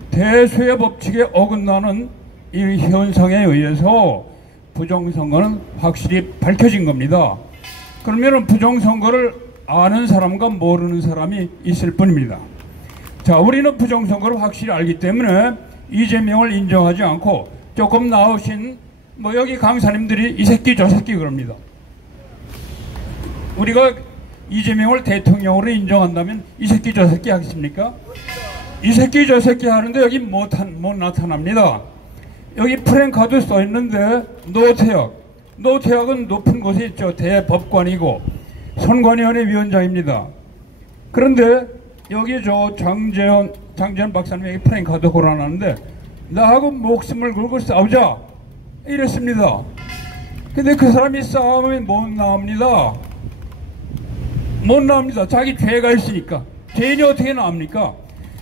대수의 법칙에 어긋나는 이 현상에 의해서 부정선거는 확실히 밝혀진 겁니다. 그러면 부정선거를 아는 사람과 모르는 사람이 있을 뿐입니다. 자, 우리는 부정선거를 확실히 알기 때문에 이재명을 인정하지 않고 조금 나오신 여기 강사님들이 이 새끼 저 새끼 그럽니다. 우리가 이재명을 대통령으로 인정한다면 이 새끼 저 새끼 하겠습니까? 이 새끼 저 새끼 하는데 여기 못 나타납니다. 여기 프랭카드 써 있는데 노태악은 높은 곳에 있죠. 대법관이고, 선관위원회 위원장입니다. 그런데 여기 장재현 박사님에게 프랭카드 걸어놨는데 나하고 목숨을 걸고 싸우자 이랬습니다. 근데 그 사람이 싸우면 못 나옵니다. 자기 죄가 있으니까. 죄인이 어떻게 나옵니까?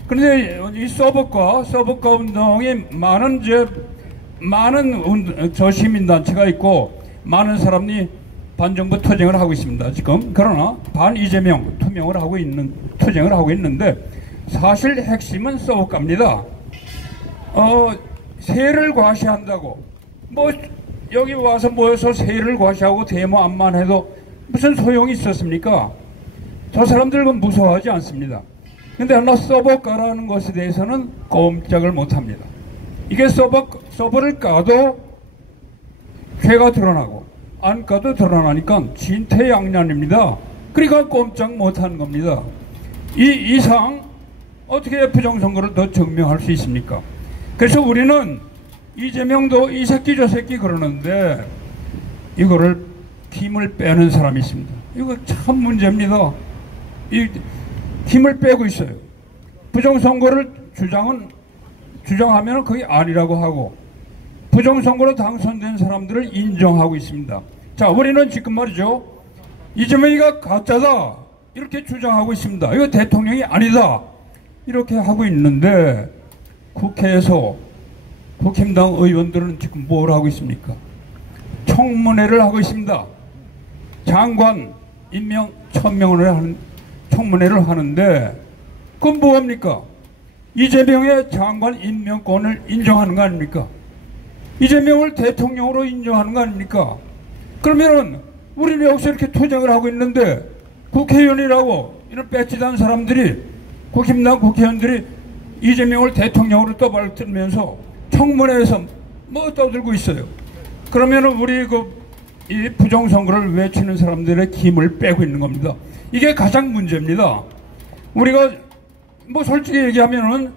그런데 이 서버과 운동에 많은 시민단체가 있고 많은 사람이 반정부 투쟁을 하고 있습니다. 지금. 그러나 반 이재명 투쟁을 하고 있는데 사실 핵심은 서버과입니다. 세를 과시한다고 여기 와서 모여서 세를 과시하고 데모 암만 해도 무슨 소용이 있었습니까? 저 사람들은 무서워하지 않습니다. 근데 하나 서버과라는 것에 대해서는 꼼짝을 못합니다. 이게 서버를 까도 죄가 드러나고 안 까도 드러나니까 진퇴양난입니다. 그러니까 꼼짝 못하는 겁니다. 이 이상 어떻게 부정선거를 더 증명할 수 있습니까? 그래서 우리는 이재명도 이 새끼 저 새끼 그러는데 이거를 힘을 빼는 사람이 있습니다. 이거 참 문제입니다. 이 힘을 빼고 있어요. 부정선거를 주장하면 그게 아니라고 하고 부정선거로 당선된 사람들을 인정하고 있습니다. 자, 우리는 지금 말이죠. 이재명이가 가짜다 이렇게 주장하고 있습니다. 이거 대통령이 아니다 이렇게 하고 있는데 국회에서 국힘당 의원들은 지금 뭘 하고 있습니까? 청문회를 하고 있습니다. 장관 임명 1000명을 하는 청문회를 하는데 그건 뭐합니까? 이재명의 장관 임명권을 인정하는 거 아닙니까? 이재명을 대통령으로 인정하는 거 아닙니까? 그러면은 우리는 여기서 이렇게 투쟁을 하고 있는데 국회의원이라고 이런 배치단 사람들이 국힘당 국회의원들이 이재명을 대통령으로 떠받들면서 청문회에서 떠들고 있어요. 그러면은 우리 이 부정선거를 외치는 사람들의 힘을 빼고 있는 겁니다. 이게 가장 문제입니다. 우리가 솔직히 얘기하면은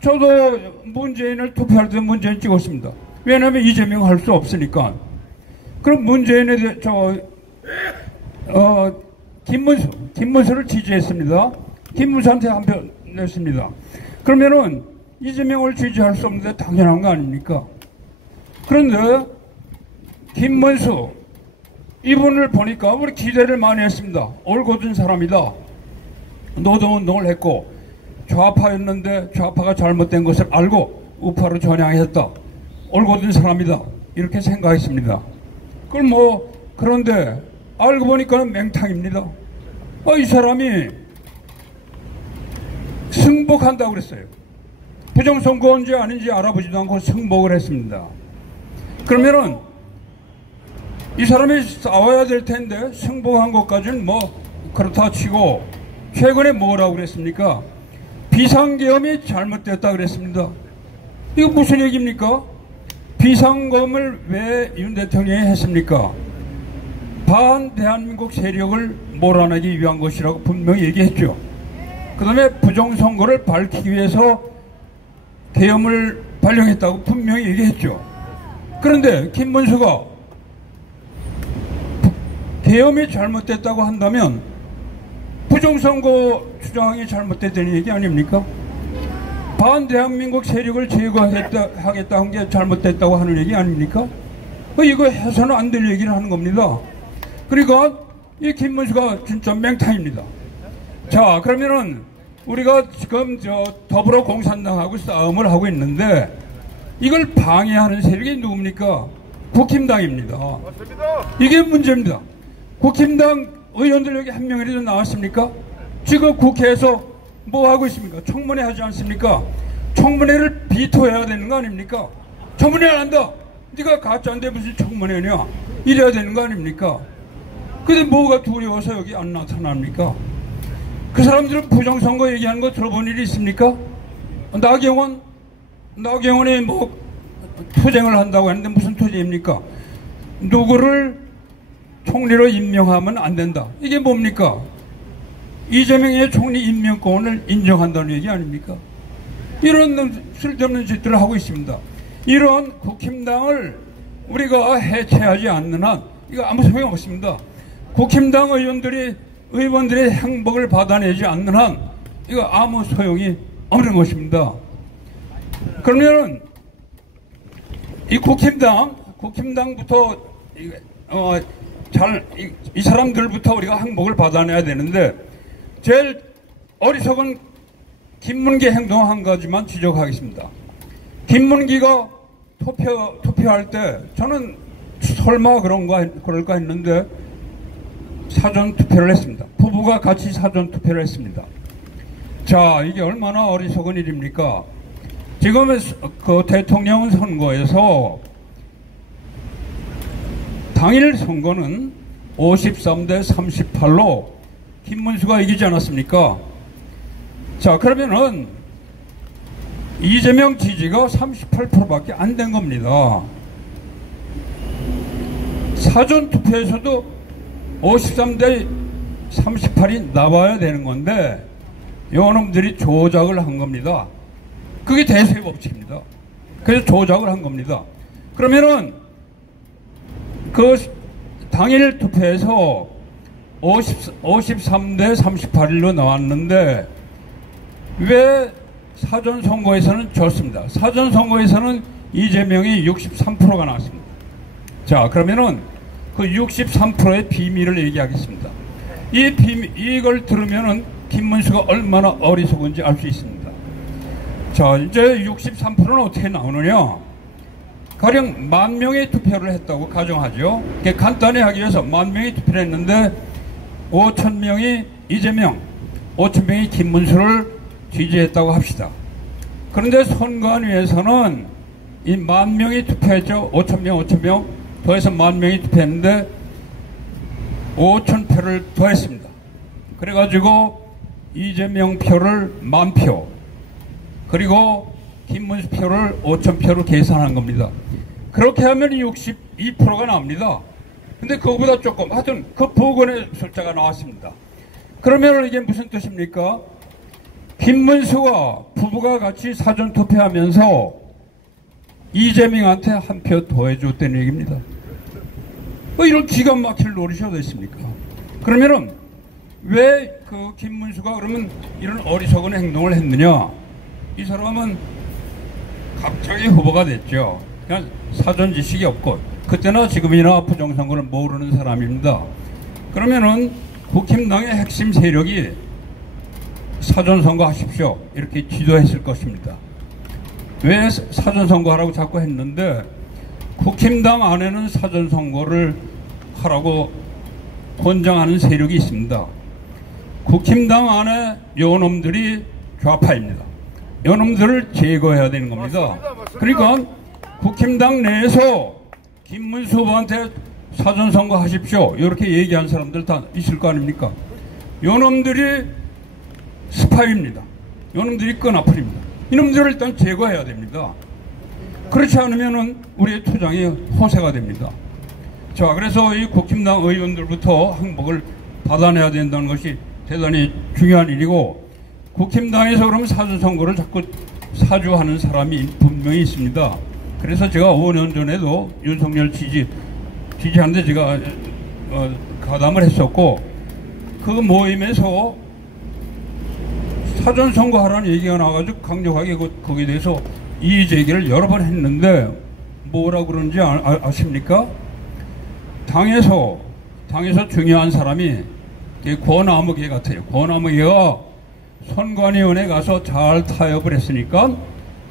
저도 문재인을 투표할 때 문재인 찍었습니다. 왜냐하면 이재명 할 수 없으니까. 그럼 문재인에 김문수를 지지했습니다. 김문수한테 한 표 냈습니다. 그러면은 이재명을 지지할 수 없는데 당연한 거 아닙니까? 그런데 김문수 이분을 보니까 우리 기대를 많이 했습니다. 올곧은 사람이다. 노동운동을 했고 좌파였는데 좌파가 잘못된 것을 알고 우파로 전향했다. 올곧은 사람이다. 이렇게 생각했습니다. 그런데 알고 보니까 맹탕입니다. 이 사람이 승복한다고 그랬어요. 부정선거인지 아닌지 알아보지도 않고 승복을 했습니다. 그러면은 이 사람이 싸워야 될 텐데 승복한 것까지는 그렇다 치고 최근에 뭐라고 그랬습니까? 비상계엄이 잘못됐다 그랬습니다. 이거 무슨 얘기입니까? 비상계엄을 왜 윤 대통령이 했습니까? 대한민국 세력을 몰아내기 위한 것이라고 분명히 얘기했죠. 그 다음에 부정선거를 밝히기 위해서 계엄을 발령했다고 분명히 얘기했죠. 그런데 김문수가 계엄이 잘못됐다고 한다면 부정선거 주장이 잘못됐다는 얘기 아닙니까? 대한민국 세력을 제거하겠다 한 게 잘못됐다고 하는 얘기 아닙니까? 이거 해서는 안 될 얘기를 하는 겁니다. 그러니까 이 김문수가 진짜 맹탕입니다. 자, 그러면은 우리가 지금 더불어공산당하고 싸움을 하고 있는데 이걸 방해하는 세력이 누굽니까? 국힘당입니다. 이게 문제입니다. 국힘당 의원들 여기 한 명이라도 나왔습니까? 지금 국회에서 뭐 하고 있습니까? 청문회 하지 않습니까? 청문회를 비토해야 되는 거 아닙니까? 청문회 안 한다. 네가 가짜인데 무슨 청문회냐? 이래야 되는 거 아닙니까? 근데 뭐가 두려워서 여기 안 나타납니까? 그 사람들은 부정선거 얘기하는 거 들어본 일이 있습니까? 나경원이 투쟁을 한다고 했는데 무슨 투쟁입니까? 누구를 총리로 임명하면 안 된다. 이게 뭡니까? 이재명의 총리 임명권을 인정한다는 얘기 아닙니까? 이런 쓸데없는 짓들을 하고 있습니다. 이런 국힘당을 우리가 해체하지 않는 한 이거 아무 소용 없습니다. 국힘당 의원들의 행복을 받아내지 않는 한 이거 아무 소용이 없는 것입니다. 그러면은 이 국힘당부터 이 사람들부터 우리가 항복을 받아내야 되는데, 제일 어리석은 김문기 행동 한 가지만 지적하겠습니다. 김문기가 투표할 때 저는 설마 그럴까 했는데 사전 투표를 했습니다. 부부가 같이 사전 투표를 했습니다. 자, 이게 얼마나 어리석은 일입니까? 지금 그 대통령 선거에서 당일 선거는 53대 38로 김문수가 이기지 않았습니까? 자, 그러면은 이재명 지지가 38%밖에 안 된 겁니다. 사전 투표에서도 53대 38이 나와야 되는 건데 요놈들이 조작을 한 겁니다. 그게 대세의 법칙입니다. 그래서 조작을 한 겁니다. 그러면은 그 당일 투표에서 53대 38일로 나왔는데 왜 사전선거에서는 졌습니다. 사전선거에서는 이재명이 63%가 나왔습니다. 자, 그러면은 그 63%의 비밀을 얘기하겠습니다. 이걸 들으면은 김문수가 얼마나 어리석은지 알 수 있습니다. 자, 이제 63%는 어떻게 나오느냐? 가령 10,000명의 투표를 했다고 가정하죠. 간단히 하기 위해서 10,000명이 투표를 했는데 5,000명이 이재명, 5,000명이 김문수를 지지했다고 합시다. 그런데 선관위에서는 이 10,000명이 투표했죠. 5,000명 더해서 10,000명이 투표했는데 5,000표를 더했습니다. 그래가지고 이재명 표를 10,000표, 그리고 김문수 표를 5,000표로 계산한 겁니다. 그렇게 하면 62%가 나옵니다. 근데 그거보다 조금, 하여튼 그 부근의 숫자가 나왔습니다. 그러면 이게 무슨 뜻입니까? 김문수와 부부가 같이 사전투표하면서 이재명한테 한 표 더해줬다는 얘기입니다. 이런 기가 막힐 노릇이 어디 있습니까? 그러면은 왜 그 김문수가 그러면 이런 어리석은 행동을 했느냐? 이 사람은 갑자기 후보가 됐죠. 그냥 사전 지식이 없고 그때나 지금이나 부정선거를 모르는 사람입니다. 그러면은 국힘당의 핵심 세력이 사전선거 하십시오 이렇게 지도했을 것입니다. 왜 사전선거하라고 자꾸 했는데 국힘당 안에는 사전선거를 하라고 권장하는 세력이 있습니다. 국힘당 안에 요놈들이 좌파입니다. 요놈들을 제거해야 되는 겁니다. 그러니까 국힘당 내에서 김문수 후보한테 사전선거 하십시오 이렇게 얘기한 사람들 다 있을 거 아닙니까? 요놈들이 스파이입니다. 요놈들이 끈아풀입니다. 이놈들을 일단 제거해야 됩니다. 그렇지 않으면은 우리의 투쟁이 허세가 됩니다. 자, 그래서 이 국힘당 의원들부터 항복을 받아내야 된다는 것이 대단히 중요한 일이고, 국힘당에서 그러면 사전선거를 자꾸 사주하는 사람이 분명히 있습니다. 그래서 제가 5년 전에도 윤석열 지지하는데 제가 가담을 했었고, 그 모임에서 사전선거 하라는 얘기가 나와가지고 강력하게 거기에 대해서 이의제기를 여러 번 했는데 뭐라고 그러는지 아십니까? 당에서 중요한 사람이 권아무개 같아요. 권아무개가 선관위원회 가서 잘 타협을 했으니까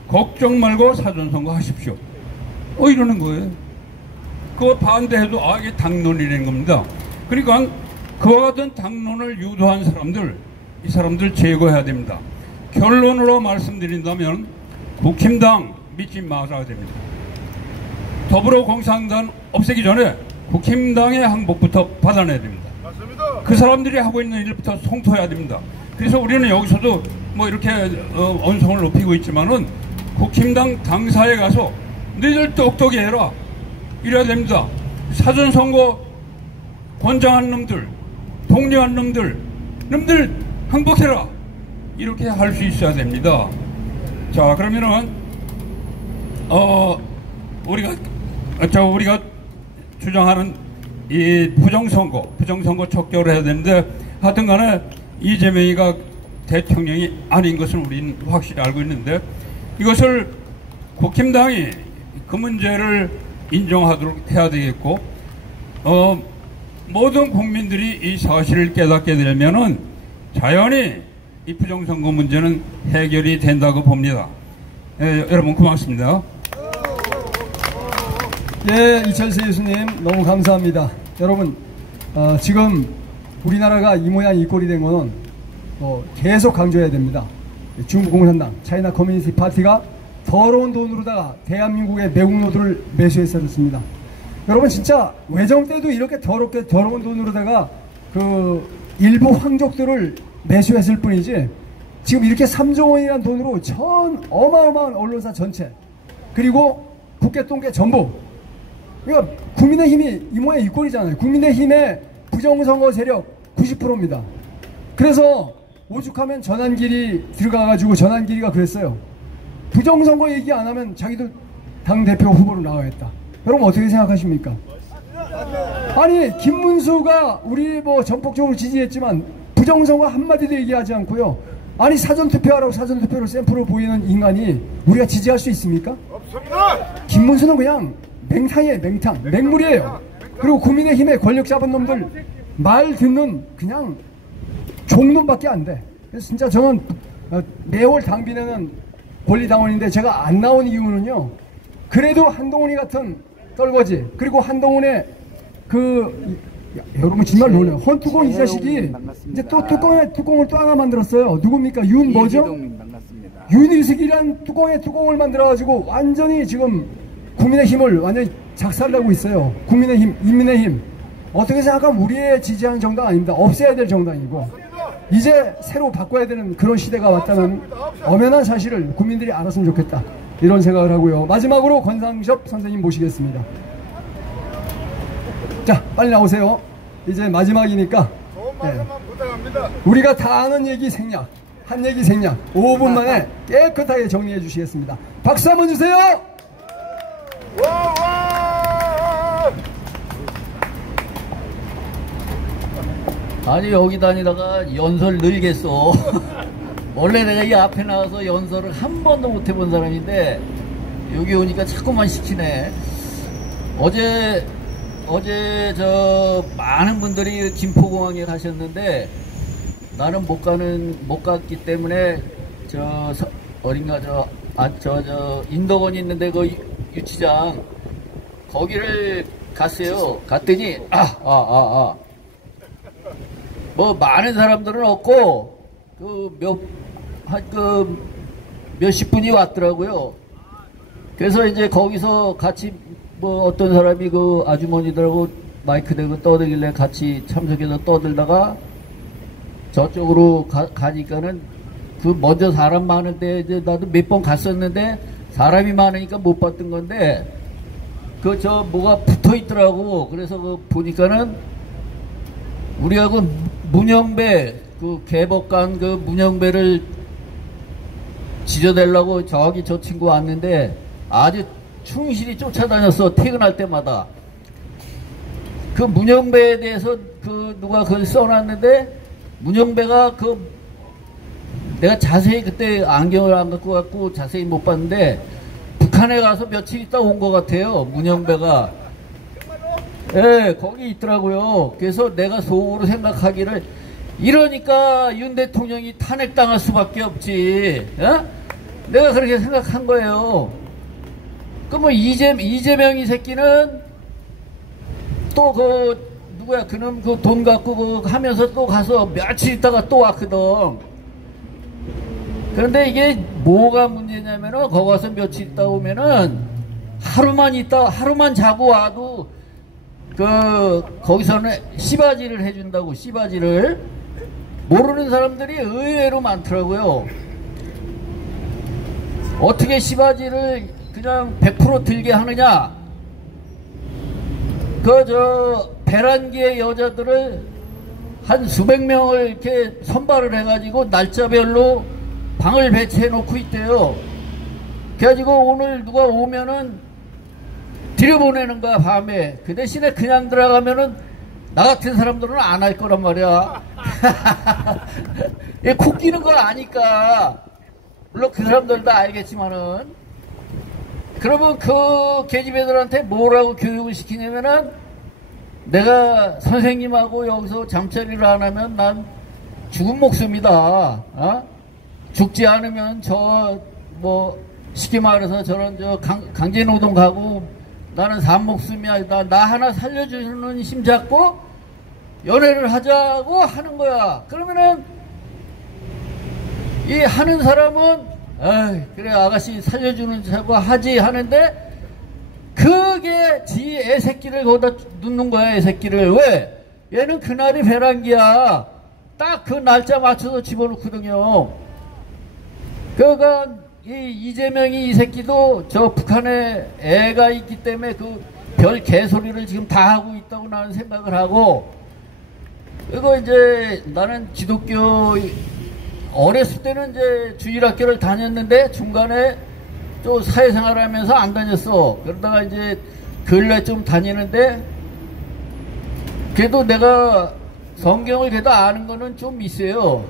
걱정 말고 사전선거 하십시오. 이러는 거예요. 그거 반대해도 이게 당론이라는 겁니다. 그러니까 그와 같은 당론을 유도한 사람들, 이 사람들 제거해야 됩니다. 결론으로 말씀드린다면 국힘당 믿지 말아야 됩니다. 더불어공산당 없애기 전에 국힘당의 항복부터 받아내야 됩니다. 맞습니다. 그 사람들이 하고 있는 일부터 송토해야 됩니다. 그래서 우리는 여기서도 뭐 이렇게 언성을 높이고 있지만은 국힘당 당사에 가서 너희들 똑똑히 해라 이래야 됩니다. 사전선거 권장한 놈들, 독려한 놈들 항복해라 이렇게 할 수 있어야 됩니다. 자, 그러면은 우리가 주장하는 이 부정선거 척결을 해야 되는데 하여튼 간에 이재명이가 대통령이 아닌 것은 우리는 확실히 알고 있는데 이것을 국힘당이 그 문제를 인정하도록 해야 되겠고 모든 국민들이 이 사실을 깨닫게 되면은 자연히 이 부정선거 문제는 해결이 된다고 봅니다. 여러분 고맙습니다. 예, 이철세 교수님 너무 감사합니다. 여러분 지금 우리나라가 이 모양 이 꼴이 된 거는 계속 강조해야 됩니다. 중국 공산당, 차이나 커뮤니티 파티가 더러운 돈으로다가 대한민국의 매국 노조를 매수했었습니다. 여러분 진짜 외정 때도 이렇게 더러운 돈으로다가 그 일부 황족들을 매수했을 뿐이지 지금 이렇게 3조 원이라는 돈으로 어마어마한 언론사 전체 그리고 국회 똥개 전부 그러니까 국민의힘이 이 모양 이 꼴이잖아요. 국민의힘의 부정선거 세력 90%입니다. 그래서 오죽하면 전환길이 들어가가지고 전환길이가 그랬어요. 부정선거 얘기 안 하면 자기도 당대표 후보로 나와야겠다. 여러분 어떻게 생각하십니까? 아니 김문수가 우리 전폭적으로 지지했지만 부정선거 한마디도 얘기하지 않고요. 아니 사전투표하라고 사전투표로 샘플을 보이는 인간이 우리가 지지할 수 있습니까? 없습니다. 김문수는 그냥 맹탕이에요. 맹물이에요. 그리고 국민의힘의 권력 잡은 놈들 말 듣는 그냥 종놈밖에 안 돼. 그래서 진짜 저는 매월 당비내는 권리당원인데 제가 안 나온 이유는요. 그래도 한동훈이 같은 떨거지 그리고 한동훈의 여러분 정말 놀라요. 헌뚜껑 이 자식이 이제 또 뚜껑을 또 하나 만들었어요. 누굽니까? 윤 뭐죠? 윤희숙이란 뚜껑을 만들어가지고 완전히 지금 국민의힘을 완전히 작살나고 있어요. 국민의힘, 인민의힘. 어떻게 생각하면 우리의 지지하는 정당 아닙니다. 없애야 될 정당이고 이제 새로 바꿔야 되는 그런 시대가 왔다는 엄연한 사실을 국민들이 알았으면 좋겠다. 이런 생각을 하고요. 마지막으로 권상섭 선생님 모시겠습니다. 자, 빨리 나오세요. 이제 마지막이니까. 우리가 다 아는 얘기 생략, 한 얘기 생략 5분 만에 깨끗하게 정리해 주시겠습니다. 박수 한번 주세요. 아니 여기 다니다가 연설 늘겠어. 원래 내가 이 앞에 나와서 연설을 한 번도 못 해본 사람인데 여기 오니까 자꾸만 시키네. 어제 많은 분들이 김포공항에 가셨는데 나는 못 갔기 때문에 인덕원 있는데 그 유치장 거기를 갔어요. 갔더니 뭐 많은 사람들은 없고 몇십 분이 왔더라고요. 그래서 이제 거기서 같이 어떤 사람이 그 아주머니들하고 마이크 대고 떠들길래 같이 참석해서 떠들다가 저쪽으로 가니까는 먼저 사람 많은데 이제 나도 몇 번 갔었는데 사람이 많으니까 못 봤던 건데 뭐가 붙어 있더라고. 그래서 보니까는 우리하고 문영배 개복강 문영배를 지져달라고 저기 저 친구 왔는데 아주 충실히 쫓아다녔어. 퇴근할 때마다. 문영배에 대해서 누가 그걸 써놨는데 문영배가 내가 자세히 그때 안경을 안 갖고 갖고 자세히 못 봤는데 북한에 가서 며칠 있다 온 것 같아요. 문영배가. 예, 거기 있더라고요. 그래서 내가 속으로 생각하기를 이러니까 윤 대통령이 탄핵당할 수밖에 없지. 어? 내가 그렇게 생각한 거예요. 이재명이 새끼는 또 누구야 그놈 돈 갖고 하면서 또 가서 며칠 있다가 또 왔거든. 그런데 이게 뭐가 문제냐면은 거기 가서 며칠 있다 오면은 하루만 자고 와도 거기서는 씨바지를 해준다고. 씨바지를 모르는 사람들이 의외로 많더라고요. 어떻게 씨바지를 그냥 100% 들게 하느냐. 배란기의 여자들을 한 수백 명을 이렇게 선발을 해가지고 날짜별로 방을 배치해 놓고 있대요. 그래가지고 오늘 누가 오면은 들여보내는 거야, 밤에. 그 대신에 그냥 들어가면은 나 같은 사람들은 안 할 거란 말이야. 코 끼는 걸 아니까. 물론 그 사람들도 알겠지만은. 그러면 그 계집애들한테 뭐라고 교육을 시키냐면은 내가 선생님하고 여기서 잠자리를 안 하면 난 죽은 목숨이다. 어? 죽지 않으면 뭐 쉽게 말해서 저런 강제노동 가고 나는 산 목숨이야. 나 하나 살려주는 힘 잡고 연애를 하자고 하는 거야. 그러면은 이 하는 사람은 그래 아가씨 살려주는 자고 하지 하는데 그게 지 애새끼를 거기다 넣는 거야. 애새끼를. 왜? 얘는 그날이 배란기야. 딱 그 날짜 맞춰서 집어넣거든요. 그러니까 이재명이 이 새끼도 저 북한에 애가 있기 때문에 그 별 개소리를 지금 다 하고 있다고 나는 생각을 하고, 그리고 이제 나는 기독교 어렸을 때는 이제 주일학교를 다녔는데 중간에 또 사회생활 하면서 안 다녔어. 그러다가 이제 근래 좀 다니는데 그래도 내가 성경을 그래도 아는 거는 좀 있어요.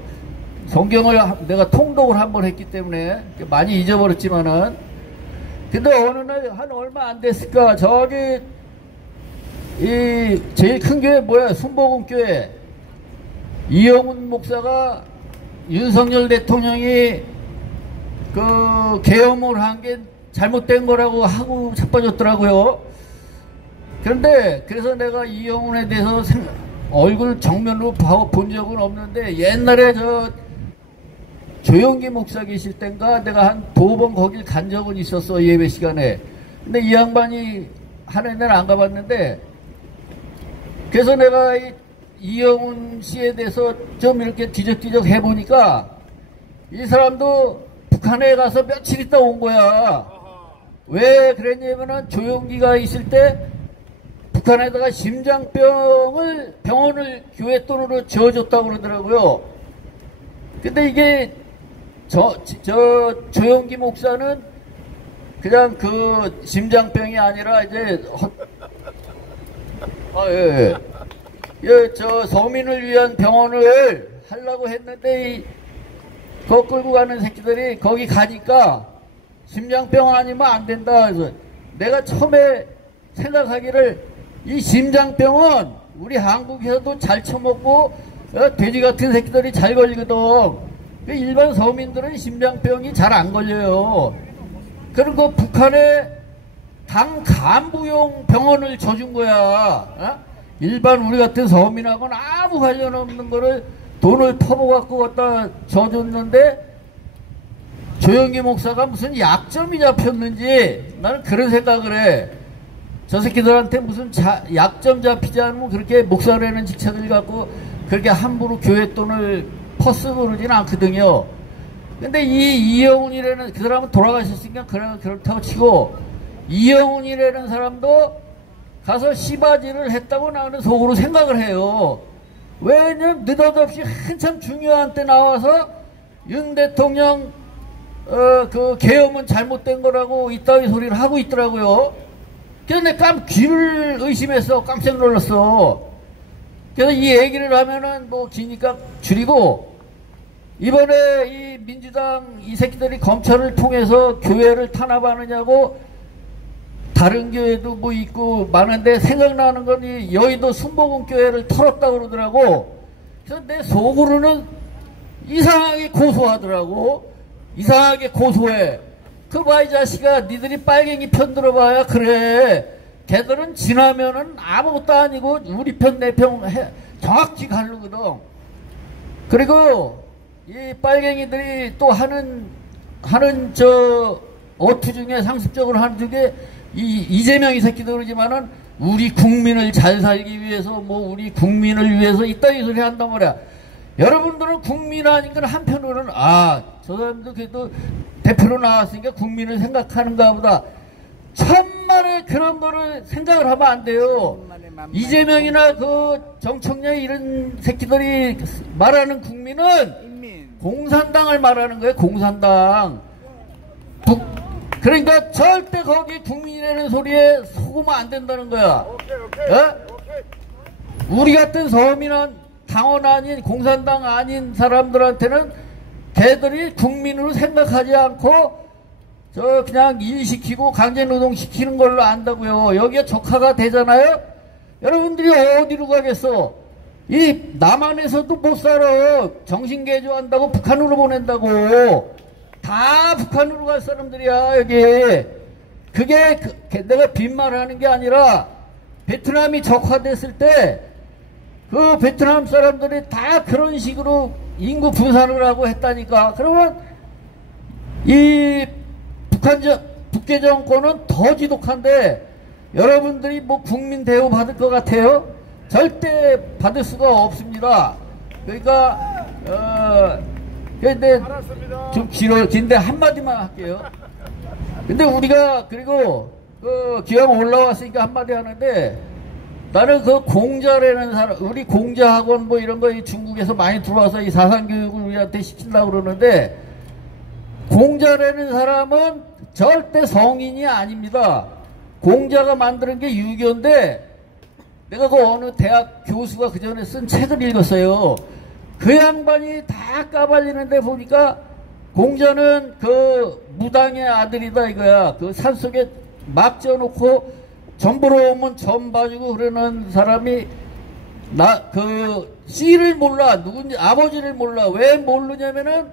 성경을 내가 통독을 한번 했기 때문에 많이 잊어버렸지만은, 근데 어느 날 한 얼마 안 됐을까 저기 이 제일 큰 교회 뭐야, 순복음교회 이영훈 목사가 윤석열 대통령이 그 계엄을 한 게 잘못된 거라고 하고 자빠졌더라고요. 그런데 그래서 내가 이영훈에 대해서 얼굴 정면으로 본 적은 없는데 옛날에 저 조영기 목사 계실 땐가 내가 한 2번 거길 간 적은 있었어, 예배 시간에. 근데 이 양반이 하는 데는 안 가봤는데, 그래서 내가 이영훈 씨에 대해서 좀 이렇게 뒤적뒤적 해보니까 이 사람도 북한에 가서 며칠 있다 온 거야. 왜 그랬냐면은 조영기가 있을 때 북한에다가 병원을 교회 돈으로 지어줬다고 그러더라고요. 근데 이게 조영기 목사는 그냥 그 심장병이 아니라 이제 저 서민을 위한 병원을 하려고 했는데 그거 끌고 가는 새끼들이 거기 가니까 심장병 아니면 안 된다. 그래서 내가 처음에 생각하기를 이 심장병은 우리 한국에서도 잘 처먹고 돼지 같은 새끼들이 잘 걸리거든. 일반 서민들은 심장병이 잘 안 걸려요. 그리고 북한에 당 간부용 병원을 줘준 거야. 일반 우리 같은 서민하고는 아무 관련 없는 거를 돈을 퍼부어갖고 갖다 줘줬는데 조영기 목사가 무슨 약점이 잡혔는지 나는 그런 생각을 해. 저 새끼들한테 무슨 약점 잡히지 않으면 그렇게 목사라는 직책을 갖고 그렇게 함부로 교회 돈을 퍼쓰고 그러진 않거든요. 근데 이 이영훈이라는 그 사람은 돌아가셨으니까 그렇다고 치고, 이영훈이라는 사람도 가서 씨바지를 했다고 나는 속으로 생각을 해요. 왜냐면 느닷없이 한참 중요한 때 나와서 윤 대통령 그 계엄은 잘못된 거라고 이따위 소리를 하고 있더라고요. 그래서 내가 귀를 의심해서 깜짝 놀랐어. 그래서 이 얘기를 하면은 뭐 기니까 줄이고, 이번에 이 민주당 이 새끼들이 검찰을 통해서 교회를 탄압하느냐고 다른 교회도 뭐 있고 많은데 생각나는 건 이 여의도 순복음교회를 털었다고 그러더라고. 그래서 내 속으로는 이상하게 고소하더라고. 이상하게 고소해. 그 봐 이 자식아, 니들이 빨갱이 편 들어봐야 그래. 걔들은 지나면은 아무것도 아니고 우리 편 내 편 정확히 가르거든. 그리고 이 빨갱이들이 또 하는 저 어투 중에 상습적으로 하는 중에 이재명 이 새끼도 그러지만은 우리 국민을 잘 살기 위해서 뭐 우리 국민을 위해서 이따위 소리 한단 말이야. 여러분들은 국민 아니까 한편으로는 저 사람도 그래도 대표로 나왔으니까 국민을 생각하는가 보다. 천만에 그런 거를 생각을 하면 안 돼요. 이재명이나 그 정청래 이런 새끼들이 말하는 국민은 공산당을 말하는 거예요. 공산당. 그러니까 절대 거기 국민이라는 소리에 속으면 안 된다는 거야. 우리 같은 서민은 당원 아닌 공산당 아닌 사람들한테는 걔들이 국민으로 생각하지 않고 저 그냥 일시키고 강제노동 시키는 걸로 안다고요. 여기에 적화가 되잖아요. 여러분들이 어디로 가겠어? 이 남한에서도 못 살아. 정신개조한다고 북한으로 보낸다고. 다 북한으로 갈 사람들이야 여기. 그게 내가 빈말하는 게 아니라 베트남이 적화됐을 때 그 베트남 사람들이 다 그런 식으로 인구 분산을 하고 했다니까. 그러면 이 북계 정권은 더 지독한데 여러분들이 뭐 국민 대우 받을 것 같아요? 절대 받을 수가 없습니다. 그러니까 근데 좀 긴데 한마디만 할게요. 근데 우리가 그리고 기왕 올라왔으니까 한마디 하는데, 나는 그 공자라는 사람, 우리 공자학원 뭐 이런 거 중국에서 많이 들어와서 이 사상교육을 우리한테 시킨다고 그러는데, 공자라는 사람은 절대 성인이 아닙니다. 공자가 만드는 게 유교인데, 내가 그 어느 대학 교수가 그 전에 쓴 책을 읽었어요. 그 양반이 다 까발리는데 보니까 공자는 그 무당의 아들이다 이거야. 그 산속에 막 쪄놓고 전 보러 오면 전 봐주고 그러는 사람이 그 씨를 몰라. 누군지 아버지를 몰라. 왜 모르냐면은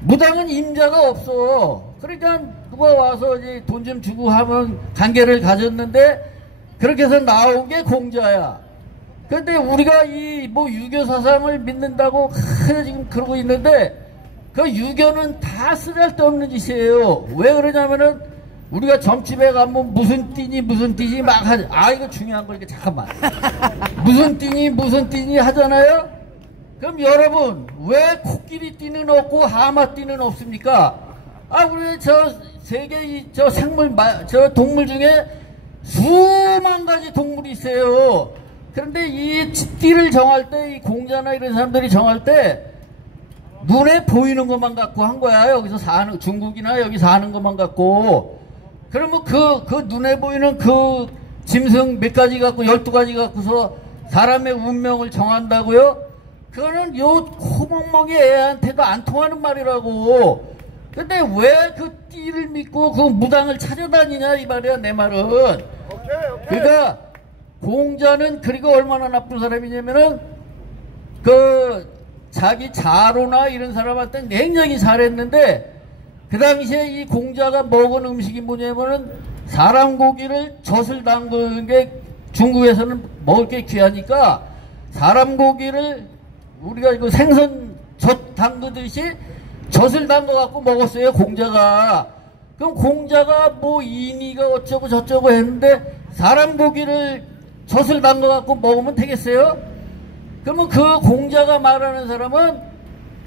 무당은 임자가 없어. 그러니까 누가 와서 이제 돈 좀 주고 하면 관계를 가졌는데 그렇게 해서 나온 게 공자야. 근데 우리가 이 뭐 유교 사상을 믿는다고 지금 그러고 있는데 그 유교는 다 쓰잘데없는 짓이에요. 왜 그러냐면은 우리가 점집에 가면 무슨 띠니 막 하지. 이거 중요한 거니까 잠깐만. 무슨 띠니 하잖아요. 그럼 여러분 왜 코끼리 띠는 없고 하마 띠는 없습니까? 우리 저 세계 저 생물 저 동물 중에 수만 가지 동물이 있어요. 그런데 이 띠를 정할 때 이 공자나 이런 사람들이 정할 때 눈에 보이는 것만 갖고 한 거야. 여기서 사는 중국이나 여기 사는 것만 갖고. 그러면 그 눈에 보이는 그 짐승 몇 가지 갖고 12가지 갖고서 사람의 운명을 정한다고요? 그거는 요 코멍멍이 애한테도 안 통하는 말이라고. 근데 왜 그 띠를 믿고 그 무당을 찾아다니냐 이 말이야 내 말은. 그러니까 공자는 그리고 얼마나 나쁜 사람이냐면은 그 자기 자로나 이런 사람한테 굉장히 잘했는데 그 당시에 이 공자가 먹은 음식이 뭐냐면은 사람 고기를 젖을 담그는 게 중국에서는 먹을 게 귀하니까 사람 고기를 우리가 이거 생선 젖 담그듯이 젖을 담궈 갖고 먹었어요 공자가. 그럼 공자가 뭐 인이가 어쩌고 저쩌고 했는데 사람 고기를 젖을 담궈 갖고 먹으면 되겠어요? 그러면 그 공자가 말하는 사람은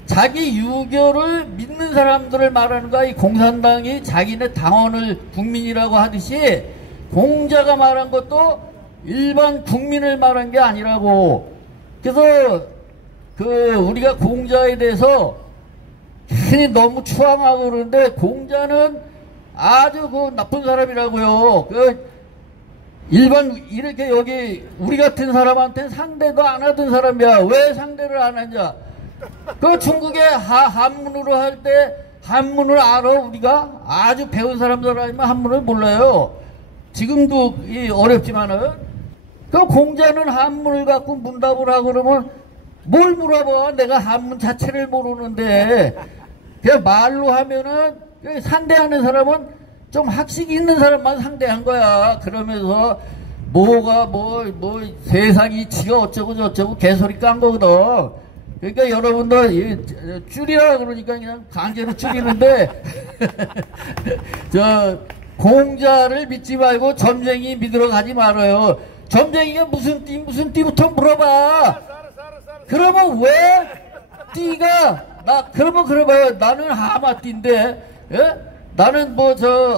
자기 유교를 믿는 사람들을 말하는 거야. 이 공산당이 자기네 당원을 국민이라고 하듯이 공자가 말한 것도 일반 국민을 말한 게 아니라고. 그래서 우리가 공자에 대해서 괜히 너무 추앙하고 그러는데 공자는 아주 나쁜 사람이라고요. 일반 이렇게 여기 우리 같은 사람한테는 상대도 안 하던 사람이야. 왜 상대를 안 하냐? 중국에 한문으로 할 때 한문을 알아 우리가? 아주 배운 사람들 아니면 한문을 몰라요. 지금도 어렵지만은. 공자는 한문을 갖고 문답을 하고 그러면 뭘 물어봐? 내가 한문 자체를 모르는데. 그냥 말로 하면은 상대하는 사람은 좀 학식이 있는 사람만 상대한 거야. 그러면서 세상이 지가 어쩌고 저쩌고 개소리 깐 거거든. 그러니까 여러분들 줄이라 그러니까 그냥 강제로 줄이는데 공자를 믿지 말고 점쟁이 믿으러 가지 말아요. 점쟁이가 무슨 띠부터 물어봐. 그러면 왜 띠가 그러면 그래봐요. 나는 하마띠인데 나는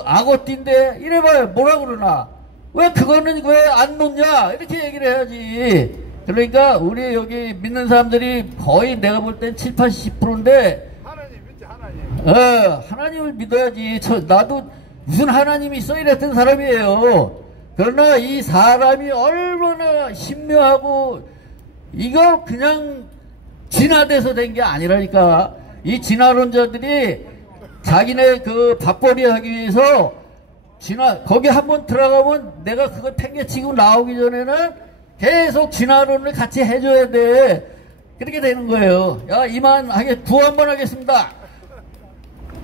악어띠인데 이래봐요. 뭐라 그러나. 왜 그거는 왜 안 놓냐 이렇게 얘기를 해야지. 그러니까 우리 여기 믿는 사람들이 거의 내가 볼 땐 70~80%인데 하나님 믿지. 하나님을 믿어야지. 나도 무슨 하나님이 있어 이랬던 사람이에요. 그러나 이 사람이 얼마나 신묘하고 이거 그냥 진화돼서 된 게 아니라니까. 이 진화론자들이 자기네 그 밥벌이 하기 위해서 거기 한번 들어가면 내가 그거 팽개치고 나오기 전에는 계속 진화론을 같이 해줘야 돼. 그렇게 되는 거예요. 야, 구호 한번 하겠습니다.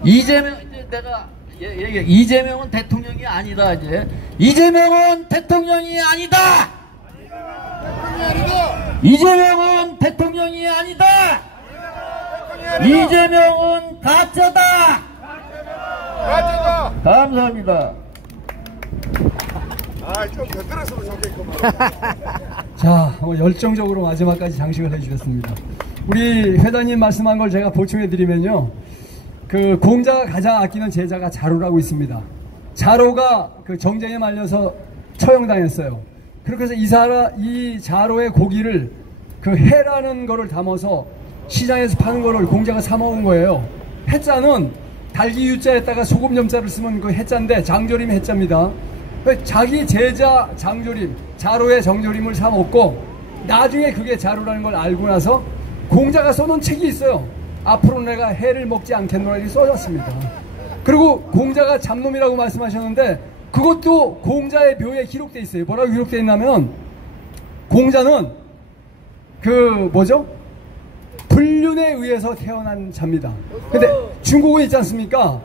이재명, 이제 내가 이재명은 대통령이 아니다. 이재명은 대통령이 아니다. 이재명은 대통령이 아니다. 이재명은 가짜다. 감사합니다. 좀더 들었으면 좋겠구만. 자, 열정적으로 마지막까지 장식을 해주셨습니다. 우리 회장님 말씀한 걸 제가 보충해 드리면요. 그 공자가 가장 아끼는 제자가 자로라고 있습니다. 자로가 그 정쟁에 말려서 처형당했어요. 그렇게 해서 이 자로의 고기를 그 해라는 거를 담아서 시장에서 파는 거를 공자가 사 먹은 거예요. 해자는 달기 유자에다가 소금 염자를 쓰면 그 해자인데 장조림이 해자입니다. 자기 제자 장조림, 자로의 정조림을 사 먹고 나중에 그게 자로라는 걸 알고 나서 공자가 써놓은 책이 있어요. 앞으로 내가 해를 먹지 않겠노라 이렇게 써졌습니다. 그리고 공자가 잡놈이라고 말씀하셨는데 그것도 공자의 묘에 기록돼 있어요. 뭐라고 기록돼 있냐면 공자는 불륜에 의해서 태어난 자입니다. 근데 중국은 있지 않습니까?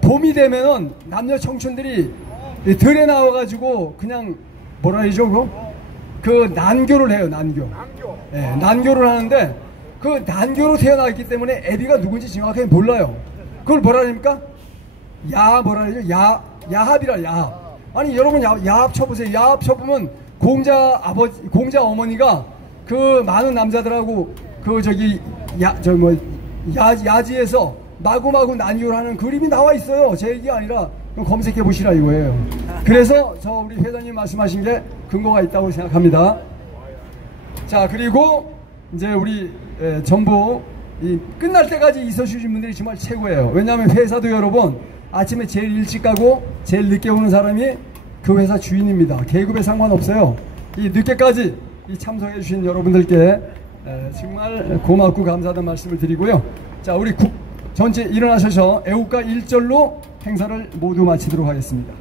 봄이 되면은 남녀 청춘들이 들에 나와가지고 그냥 뭐라 그러죠? 그 난교를 해요. 난교. 네, 난교를 하는데 그 난교로 태어나기 때문에 애비가 누군지 정확하게 몰라요. 그걸 뭐라 그럽니까? 야합이라 야합. 아니 여러분 야합 쳐보세요. 야합 쳐보면 공자 어머니가 그 많은 남자들하고 야지에서 마구마구 난교를 하는 그림이 나와 있어요. 제 얘기가 아니라 검색해 보시라 이거예요. 그래서 우리 회장님 말씀하신 게 근거가 있다고 생각합니다. 자, 그리고 이제 우리 전부 끝날 때까지 있어주신 분들이 정말 최고예요. 왜냐하면 회사도 여러분 아침에 제일 일찍 가고 제일 늦게 오는 사람이 그 회사 주인입니다. 계급에 상관없어요. 이 늦게까지 참석해 주신 여러분들께 정말 고맙고 감사하다는 말씀을 드리고요. 자, 우리 전체 일어나셔서 애국가 1절로 행사를 모두 마치도록 하겠습니다.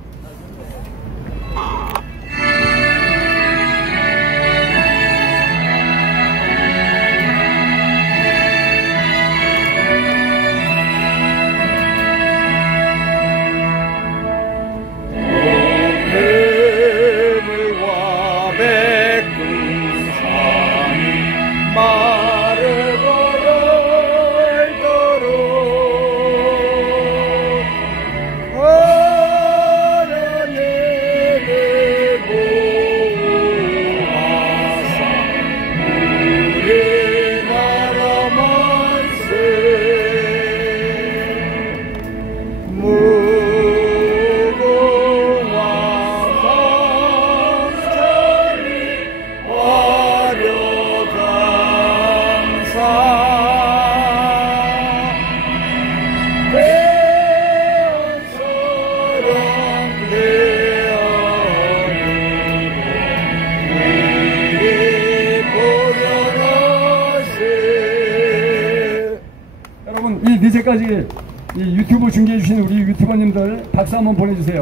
늦게까지 이 유튜브 중계해주신 우리 유튜버님들 박수 한번 보내주세요.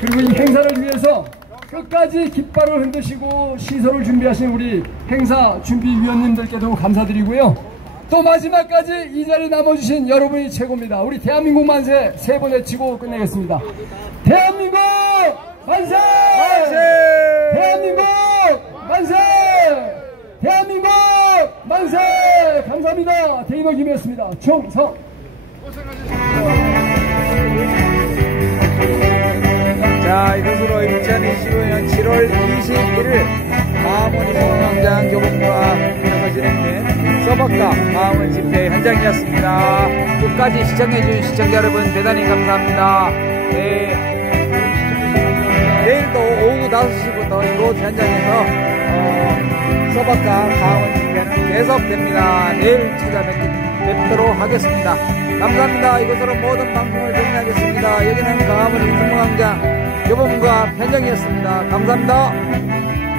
그리고 이 행사를 위해서 끝까지 깃발을 흔드시고 시설을 준비하신 우리 행사 준비위원님들께도 감사드리고요. 또 마지막까지 이 자리에 남아주신 여러분이 최고입니다. 우리 대한민국 만세 세 번 외치고 끝내겠습니다. 대한민국 만세! 만세! 대한민국 만세! 대한민국 만세! 감사합니다. 대인호 김이었습니다. 충성! 자, 이것으로 2025년 7월 21일 마음원이 공영장 교복과 행사가 진행된 서박가 마음원 집회 현장이었습니다. 끝까지 시청해주신 시청자 여러분 대단히 감사합니다. 네. 내일 또 오후 5시부터 이곳 현장에서 서박가 마음원 집회는 계속됩니다. 내일 찾아뵙겠습니다. 뵙도록 하겠습니다. 감사합니다. 이것으로 모든 방송을 정리하겠습니다. 여기는 강화문 인수공항장 교보문고와 현장이었습니다. 감사합니다.